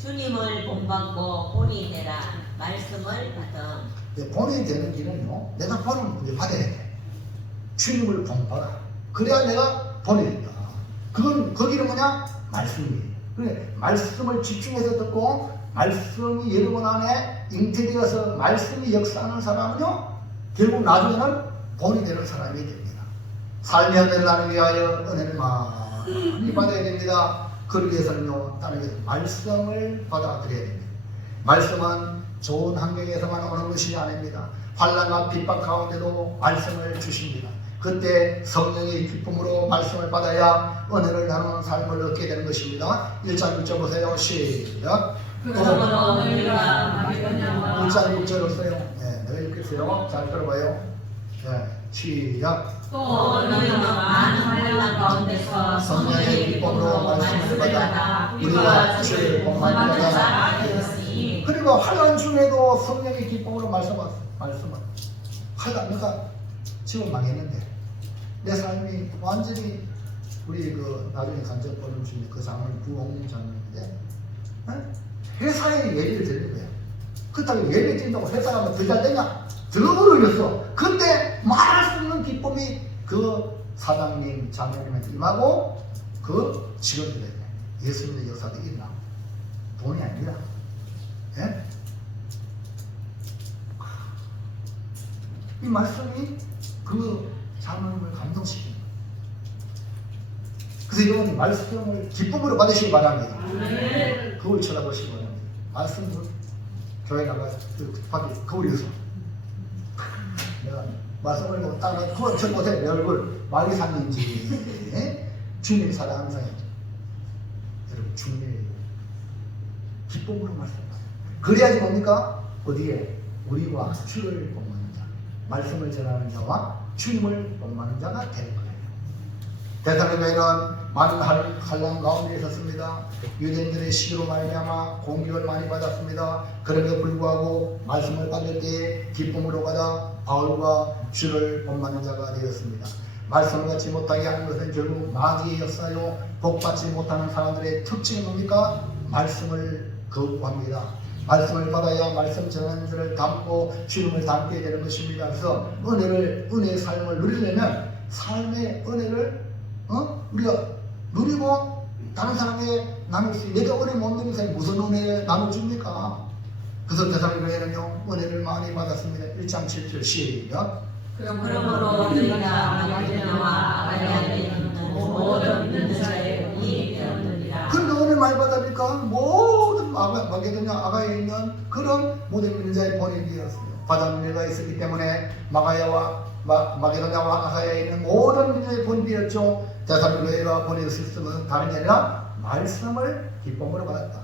주님을 본받고 본이 되라 말씀을 받음. 본이 되는 길은요 내가 본을 받아야 돼. 주님을 본받아. 그래야 내가 본이 된다. 그건 그 길은 뭐냐? 말씀이에요. 그래 말씀을 집중해서 듣고 말씀이 여러분 안에 잉태되어서 말씀이 역사하는 사람은요 결국 나중에는 본이 되는 사람이 됩니다. 삶의 은혜를 나누기 위하여 은혜를 많이 받아야 됩니다. 그러기 위해서는요, 다른 게 말씀을 받아들여야 됩니다. 말씀은 좋은 환경에서만 오는 것이 아닙니다. 환난과 핍박 가운데도 말씀을 주십니다. 그때 성령의 기쁨으로 말씀을 받아야 은혜를 나누는 삶을 얻게 되는 것입니다. 1장 6절 보세요. 시작. 그러므로 너희가 말씀과 1장 6절 없어요. 네, 내가 읽겠어요. 잘 들어봐요. 네, 시작. 또 너희는 많은 환난 가운데서 성령의 기쁨으로 말씀을 받아 우리가 주를 본받는 자가 되었으니. 그리고 환난 중에도 성령의 기쁨으로 말씀을 환난 내가 지금 망했는데 내 삶이 완전히 우리 그 나중에 간접 보는 중에 그 장면 부흥 장면인데 회사에 예배를 드리는 거야. 그렇다고 예배 드린다고 회사 가면 더 잘 되냐? 더 어려웠어. 근데 말할 수 없는 기쁨이 그 사장님, 장로님한테 임하고 그 직원들에게 예수님의 역사도 일어나고 돈이 아닙니다. 예? 이 말씀이 그 장로님을 감동시킵니다. 그래서 이런 말씀을 기쁨으로 받으시기 바랍니다. 그걸 쳐다보시기 바랍니다. 말씀을 교회 나가 급하게 거울에서 내가 말씀을 못 따라 그거 못해 내 얼굴 말이 상인지 주님 사랑 항상 여러분 주님의 기쁨으로 말씀하세요. 그래야지 뭡니까? 어디에 우리와 주를 본받는 자, 말씀을 전하는 자와 주님을 본받는 자가 되는 거예요. 데살로니가에는 많은 환난 가운데 있었습니다. 유대인들의 시기로 말미암아 공격을 많이 받았습니다. 그럼에도 불구하고 말씀을 받을 때에 기쁨으로 받아 바울과 주를 본받는 자가 되었습니다. 말씀을 받지 못하게 하는 것은 결국 마귀의 역사요, 복받지 못하는 사람들의 특징은 뭡니까? 말씀을 거부합니다. 말씀을 받아야 말씀 전하는 자를 담고 주님을 닮게 되는 것입니다. 그래서 은혜의 삶을 누리려면 삶의 은혜를 우리가 누리고 다른 사람에게 나눌 수 있는, 내가 은혜 못 누리는 사람이 무슨 은혜를 나눠줍니까? 그래서 데살로니가에는요 은혜를 많이 받았습니다. 1장 7절 시작. 그러므로 너희가 마게도냐와 아가야에 있는 모든 믿는 자의 본이 되었느니라. 그런데 은혜를 많이 받으니까 모든 마게도냐 아가야에 있는 그런 모든 믿는 자의 본이 되었어요. 받은 은혜가 있었기 때문에 마게도냐와 아가야에 있는 모든 믿는 자의 본이 되었죠. 데살로니가가 보내었을 것은 다른 게 아니라 말씀을 기쁨으로 받았다.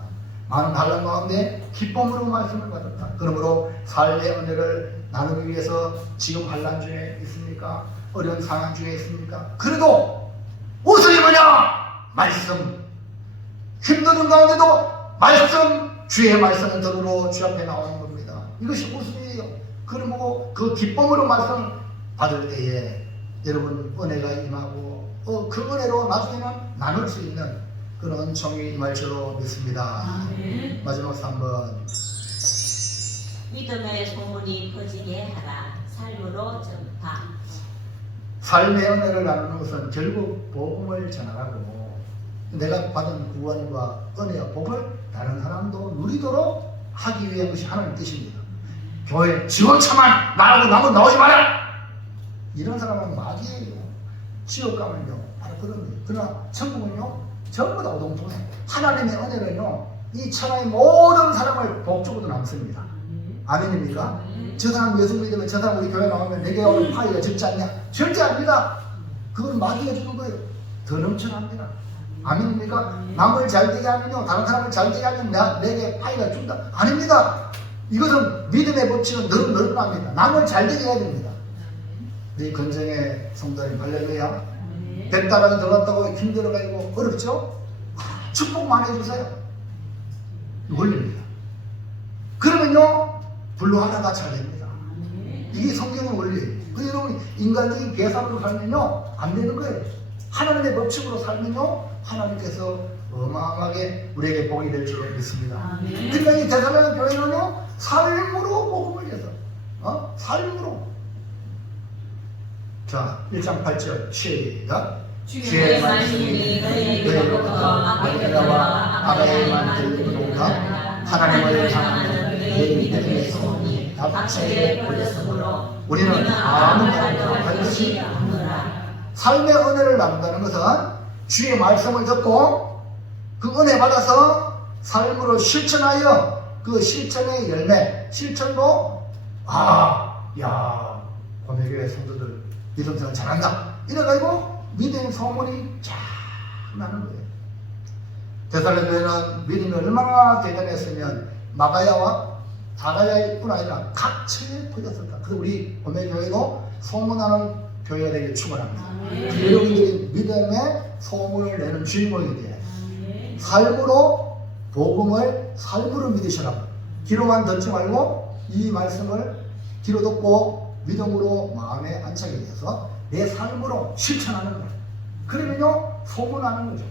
많은 환난 가운데 기쁨으로 말씀을 받았다. 그러므로 삶의 은혜를 나누기 위해서 지금 환난 중에 있습니까? 어려운 상황 중에 있습니까? 그래도 웃음이 뭐냐? 말씀. 힘드는 가운데도 말씀, 주의 말씀을 들으러 주 앞에 나오는 겁니다. 이것이 웃음이에요. 그러므로 그 기쁨으로 말씀을 받을 때에 여러분 은혜가 임하고 그 은혜로 나중에는 나눌 수 있는 그런 은총이 임할 줄로 믿습니다. 마지막 3번. 믿음의 소문이 퍼지게 하라. 삶으로 전파. 삶의 은혜를 나누는 것은 결국 복음을 전하라고, 내가 받은 구원과 은혜와 복을 다른 사람도 누리도록 하기 위한 것이 하나님의 뜻입니다. 교회 지원차만 말하고 나무 나오지 마라! 이런 사람은 마귀예요. 지옥 가면요 바로 그런 거예요. 그러나 천국은요 전부 다 오동통해. 하나님의 은혜는요 이 천하의 모든 사람을 복주고도 남습니다. 아멘입니까? 저 사람 예수 믿으면 저 사람 우리 교회 나오면 내게 오는 파이가 적지 않냐? 절대 아닙니다. 그건 마귀가 주는 거예요. 더 넘쳐납니다. 아멘입니까? 남을 잘되게 하면요 다른 사람을 잘되게 하면 내게 파이가 준다? 아닙니다. 이것은 믿음의 법칙은 늘 늘어납니다. 남을 잘되게 해야 됩니다. 우리 건정의 성도님 할렐루야. 100달러가 들어갔다고 힘들어가지고 어렵죠? 축복만 해주세요. 원리입니다. 그러면요 불로 하나가 잘 됩니다. 이게 성경의 원리예요. 그래서 여러분 인간적인 계산으로 살면요 안 되는 거예요. 하나님의 법칙으로 살면요 하나님께서 어마어마하게 우리에게 복이 될 줄로 믿습니다. 그러니까 이 데살로니가 교회는요 삶으로 복음을 위해서 삶으로. 자 1장 8절 시작. 주의 말씀이 너희에게로부터 마게도냐와 아가야에만 들리는도다. 하나님을 향하는 너희 믿음의 소문이 박해에 걸렸으므로 우리는 아무 말도 할 것이 없느라. 삶의 은혜를 나눈다는 것은 주의 말씀을 듣고 그 은혜 받아서 삶으로 실천하여 그 실천의 열매, 실천도 고매교회 성도들 믿음생활 잘한다 이래가지고 믿음의 소문이 쫙 나는 거예요. 데살로니가는 믿음이 얼마나 대단했으면 마가야와 다가야의 뿐 아니라 각처에 퍼졌었다. 그래서 우리 고매교회도 소문나는 교회가 되길 축원합니다. 여러분들이 믿음의 소문을 내는 주인공이 돼. 삶으로 복음을 삶으로 믿으시라. 귀로만 듣지 말고 이 말씀을 귀로 듣고 믿음으로 마음에 안착이 돼서 내 삶으로 실천하는 거예요. 그러면요 소문하는 거죠.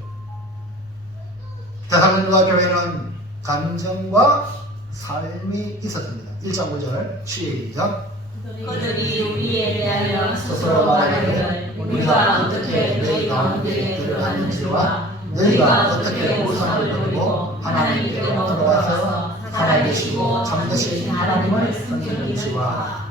데살로니가 교회는 감정과 삶이 있었습니다. 1장 9절 시작. 그들이 우리에 대하여 스스로 말하기를 우리가 어떻게 너희 가운데 들어갔는지와 너희가 어떻게 우상을 버리고 하나님께로 돌아와서 살아계시고 참되신 하나님을 섬기는지와.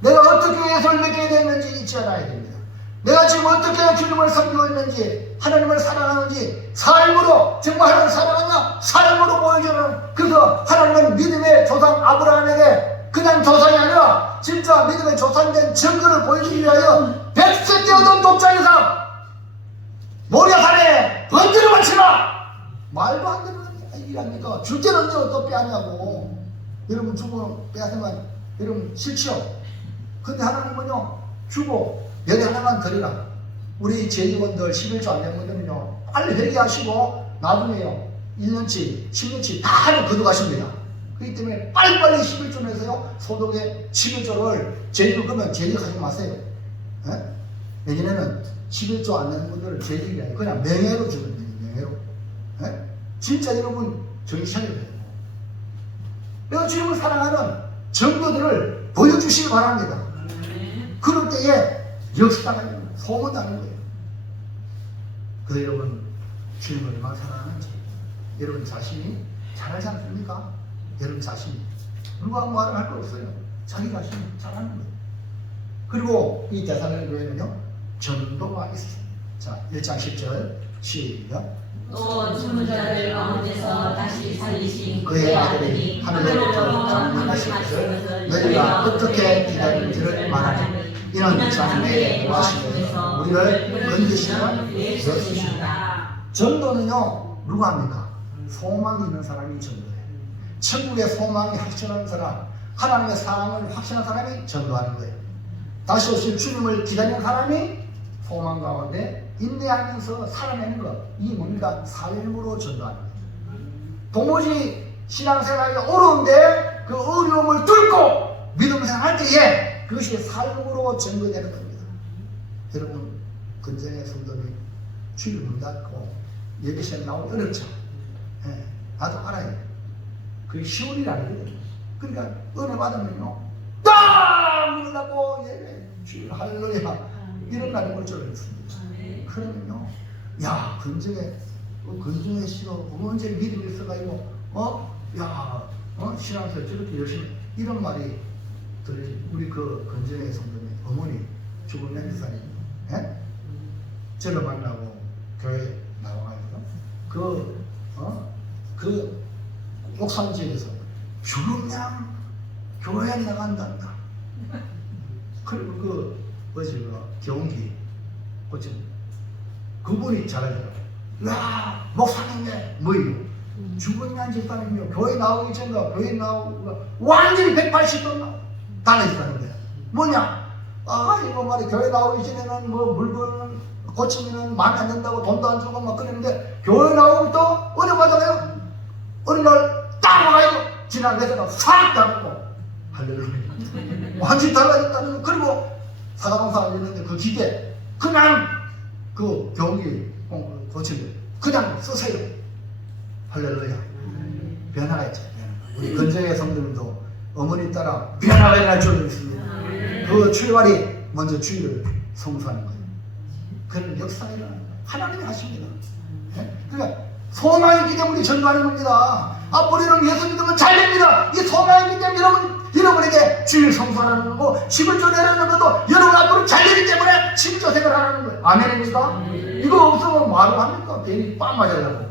내가 어떻게 예수를 믿게 됐는지 잊지 않아야 됩니다. 내가 지금 어떻게 주님을 섬기고 있는지 하나님을 사랑하는지 삶으로 정말 하나님을 사랑하냐 삶으로 보여주는 그래서 하나님은 믿음의 조상 아브라함에게 그냥 조상이 아니라 진짜 믿음의 조상된 증거를 보여주기 위하여 100세 얻은 독자의 삶 모리아산에 번제를 바치라. 말도 안 되는 일입니까? 줄 때는 언제 또 빼앗냐고. 여러분 주고 빼앗으면 여러분 싫죠? 근데 하나님은요 주고 여기 하나만 드리라. 우리 제직원들 11조 안 된 분들은요 빨리 회개하시고 나중에요 1년치 10년치 다 하면 거둬가십니다. 그렇기 때문에 빨리빨리 11조 내세요. 소득의 11조를 제직을 그러면 제직하지 마세요. 예? 내년에는 11조 안 내는 분들은 제직이 아니고 그냥 명예로 주는 거예요. 명예로. 예? 진짜 여러분 정신 차려야 돼요. 내가 주님을 사랑하는 정도들을 보여주시기 바랍니다. 그럴 때에 역사가 소문나는 거예요. 그래서 여러분 주님을 얼마나 사랑하는지 여러분 자신이 잘하지 않습니까? 여러분 자신이 누가 말을 할 거 없어요. 자기 자신이 잘하는 거예요. 그리고 이 데살로니가 교회는요 전도가 있어요. 자 1장 10절 시작. 또 죽은 자들 가운데서 다시 살리신 그의 아들이 하늘로부터 강림하신 것을 너희가 어떻게 기다리는지를 말하니 이는 장래에 구하시면서 우리를 건지시는 예수시다. 전도는요 누가 합니까? 소망이 있는 사람이 전도해요. 천국의 소망이 확신하는 사람, 하나님의 사랑을 확신하는 사람이 전도하는 거예요. 다시 오실 주님을 기다리는 사람이 소망 가운데 인내하면서 살아내는 것, 이 뭡니까? 삶으로 전도하는 거예요. 도무지 신앙생활이 어려운데 그 어려움을 뚫고 믿음생활 할 때에 그것이 삶으로 전거되는 겁니다. 여러분 근정의 성도님 주일 문 닫고 여기 시험 나오기 어렵죠. 예, 나도 알아요. 그게 쉬운 일이 아니거든요. 그러니까 은혜 받으면요 딱 문을 닫고 주일 할렐루야 일어나는 걸 줄 알았습니다. 그러면요 야 근정의 시도 언제 믿음이 있어가지고 신앙생활 저렇게 열심히 이런 말이 들으시 우리 그 근정의 성도님 어머니 죽은 연주사님 저를 만나고 교회 나와가지고 그 옥상지에서 죽으면 교회 나간단다. 그리고 그 경기 그분이 잘하더라고요. 야 목사님네 뭐예요? 죽은 집사님이요 교회 나오기 전과 교회 나오고 완전히 180도 달라졌다는 거야. 뭐냐? 이거 말이야 교회 나오기 전에는 뭐 물건 고치면은 마음에 안 든다고 돈도 안 주고 막 그랬는데 교회 나오면 또 어느 받아가요? 어느 날 딱 와가지고 지난 내가 싹 잡고 할렐루야 완전히 달라졌다는. 그리고 사과봉사가 있는데 그 기계 그냥 그 경기 고치면 그냥 쓰세요. 할렐루야. 변화가 있죠. 우리 근정의 성도님도 어머니 따라 변화가 일어날 줄로 있습니다. 그 출발이 먼저 주의를 성수하는 거예요. 그런 역사가 일어나는 거예요. 하나님이 하십니다. 그러니까 소망이 있기 때문에 전도하는 겁니다. 앞으로 여러분 예수 믿으면 잘 됩니다. 이 소망이 있기 때문에 여러분 여러분에게 주일 성수하는 거고 11조 내라는 것도 여러분 앞으로 잘되기 때문에 11조 생활하는 거예요. 아멘입니까? 이거 없으면 뭐하러 합니까? 괜히 빵 맞으려고.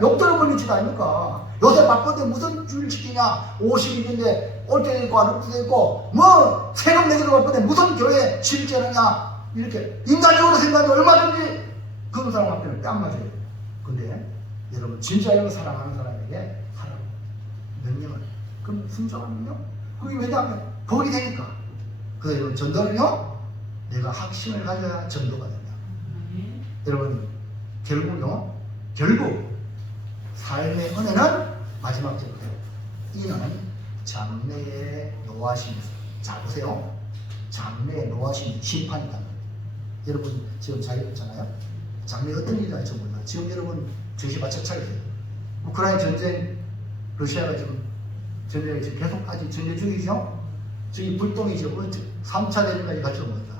욕 들어버리지도 아닙니까? 요새 바쁜데 무슨 주일 지키냐? 50일인데 올 때도 있고 안 올 때도 있고 뭐 세금 내기도 바쁜데 무슨 교회 실제느냐? 이렇게 인간적으로 생각하면 얼마든지 그런 사람 앞에는 뺨 맞아요. 근데 여러분 진짜 여러분 사랑하는 사람에게 사랑 명령을 그럼 순종하면요? 그게 왜냐하면 복이 되니까. 그래서 여러분 전도는요 내가 확신을 가져야 전도가 됩니다. 여러분 결국 삶의 은혜는 마지막적으로 이는 장래의 노하심이다. 자 보세요. 장래의 노하심이 심판이다. 여러분 지금 잘 있잖아요. 장래에 어떤 일이 날지 몰라. 지금 여러분 정신 바짝 차리세요. 우크라이나 전쟁, 러시아가 지금 전쟁이 지금 계속 아직 전쟁 중이죠. 저기 불똥이 지금 3차 대전까지 갈지 모른다.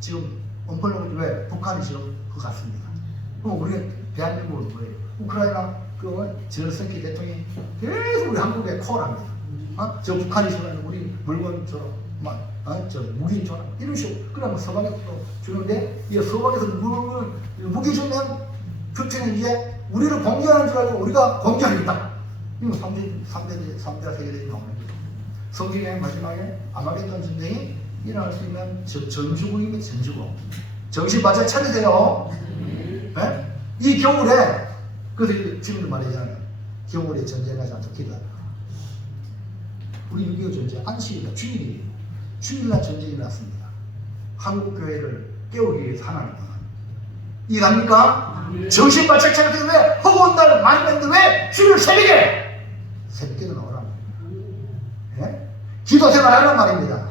지금 엄청나게 왜 북한이 지금 그 같습니다. 그럼 우리가 대한민국은 뭐예요? 우크라이나 그 zelensky 대통령이 계속 우리 한국에 콜합니다. 저 북한이 지금 우리 물건 저 무기 줘 이런 식으로 그러면 서방에서 주는데 이 서방에서 무기 주면 푸틴은 이제 우리를 공격하는 줄 알고 우리가 공격하겠다. 이거 3대 세계대전이 나오는 거죠. 성경의 마지막에 아마겟돈 전쟁이 일어날 수 있는 전주국입니다. 전주국. 정신 바짝 차리세요. 네? 이 겨울에 그래서 지금도 말하잖아요. 겨울에 전쟁하지 않도록 기도하라. 우리 6.25 전쟁 안식일이다. 주일이에요. 주일날 전쟁이 났습니다. 한국 교회를 깨우기 위해서 하나님은 이해갑니까? 정신 바짝 차려서 왜 허구한 날 많이 했는데 왜 주일 새벽에도 나오라는 예? 기도 생활하는 말입니다.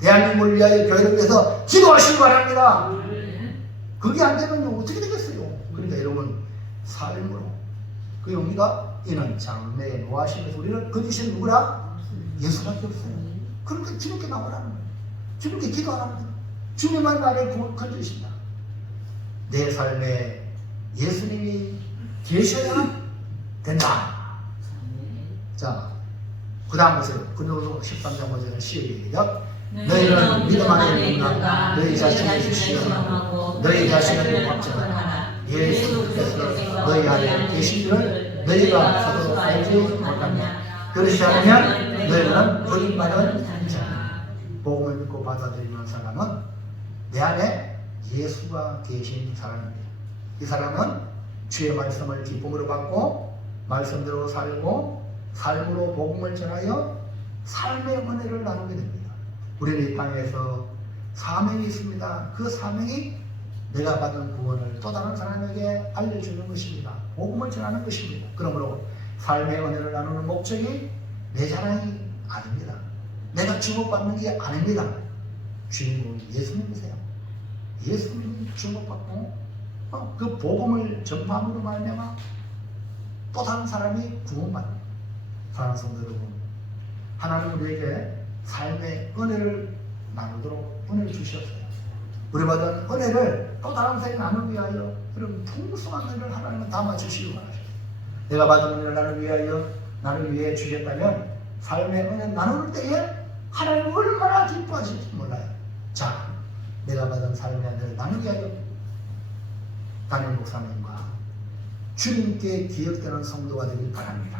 대한민국을 위하여 교회를 위해서 기도하시기 바랍니다. 그게 안 되면 어떻게 되겠어요? 그러니까 여러분 삶으로 그 우리가 이는 장래의 노하심에서 우리를 거두신 누구라? 예수밖에 없어요. 그러니까 주님께 나오라는 거예요. 주님께 기도하라는 거예요. 주님만 나를 건져주신다. 내 삶에 예수님이 계셔야 된다. 자, 그 다음 보세요. 근로서 13장 5절은 시작. 너희는 믿음 안에 있는가? 너희 자신을 시험하고 너희 자신을 확정하라. 예수께서 너희 안에 계시기를 너희가 서로 알지 못하냐? 그렇지 않으면 너희는 거짓말은 자냐? 복음을 믿고 받아들이는 사람은 내 안에 예수가 계신 사람입니다. 이 사람은 주의 말씀을 기쁨으로 받고 말씀대로 살고 삶으로 복음을 전하여 삶의 은혜를 나누게 됩니다. 우리는 이 땅에서 사명이 있습니다. 그 사명이 내가 받은 구원을 또 다른 사람에게 알려주는 것입니다. 복음을 전하는 것입니다. 그러므로 삶의 은혜를 나누는 목적이 내 자랑이 아닙니다. 내가 주목받는 게 아닙니다. 주인공이 예수님이세요. 예수님이 주목받고 그 복음을 전파함으로 말미암아 또 다른 사람이 구원받는 사랑하는 성도 여러분, 하나님 우리에게 삶의 은혜를 나누도록 은혜를 주셨어요. 우리 받은 은혜를 또 다른 사람에게 나누기 위하여 그런 풍성한 은혜를 하나님은 담아주시기 바랍니다. 내가 받은 은혜를 나누기 위하여 나누기 위해 주셨다면 삶의 은혜 나눌 때에 하나님 얼마나 기뻐하실지 몰라요. 자, 내가 받은 삶의 은혜를 나누기 위하여 담임 목사님과 주님께 기억되는 성도가 되길 바랍니다.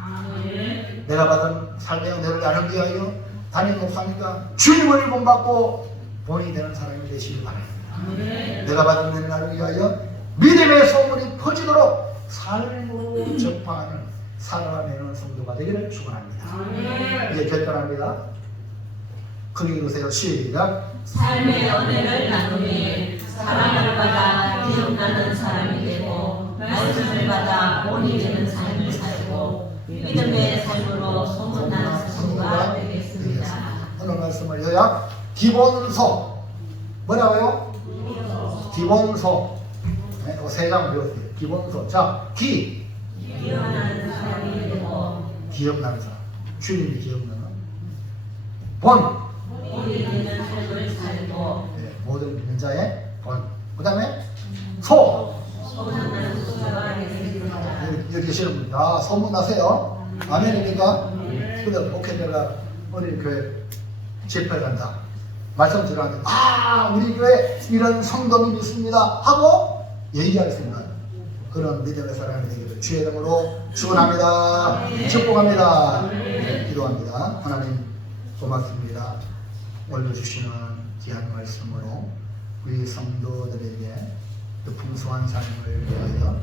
내가 받은 삶의 은혜를 나누기 위하여 담임 목사님과 주님을 본받고 본이 되는 사람이 되시길 바랍니다. 내가 받은 은혜를 나누기 위하여 믿음의 소문이 퍼지도록 삶으로 접하는 살아가는 성도가 되기를 축원합니다. 이제 결단합니다. 크게 읽으세요. 시작. 삶의 은혜를 나누니 사랑을 받아 기억나는 사람이 되고 말씀을 받아 본이 되는 삶을 살고 믿음의 삶으로 소문난 성도가 되겠습니다. 오늘 말씀을 요약. 기본소 뭐라고요? 기본소. 네, 세 장 배웠어요. 기본소. 자, 기억나는 사람이 되고 기억나는 사람. 주님이 기억나는 본. 본이 되는 삶을 살고 네, 모든 믿는 자의 본. 그 다음에 소. 소문난 성도가 되겠습니다. 여기 계시는 분들 다 소문나세요. 아멘입니까? 근데 목회자가 우리 교회 집회 간다. 말씀 들어가는데 우리 교회 이런 성도님이 있습니다 하고 얘기할 수 있는 그런 믿음의 사람이 되기를 주의 이름으로 축원합니다. 축복합니다. 기도합니다. 하나님 고맙습니다. 올려주시는 귀한 말씀으로 우리 성도들에게 그 풍성한 삶을 위하여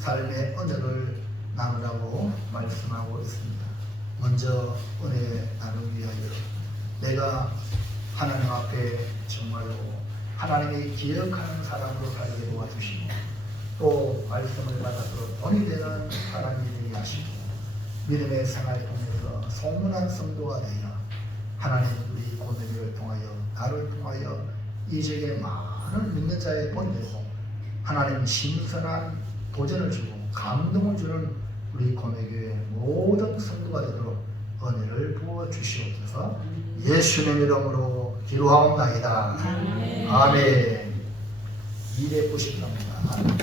삶의 은혜를 나누라고 말씀하고 있습니다. 먼저 은혜 나누기 위하여 내가 하나님 앞에 정말로 하나님이 기억하는 사람으로 살게 도와주시고 또 말씀을 받아서 돈이 되는 사람이 되게 하시고 믿음의 생활을 통해서 소문난 성도가 되어 하나님 우리 고뇌를 통하여 나를 통하여 이 지역에 많은 믿는 자의 본이 되고 하나님 신선한 도전을 주고 감동을 주는 우리 고뇌교회 모든 성도가 되도록 은혜를 부어 주시옵소서. 예수님의 이름으로 기도하옵나이다. 아멘. 293입니다.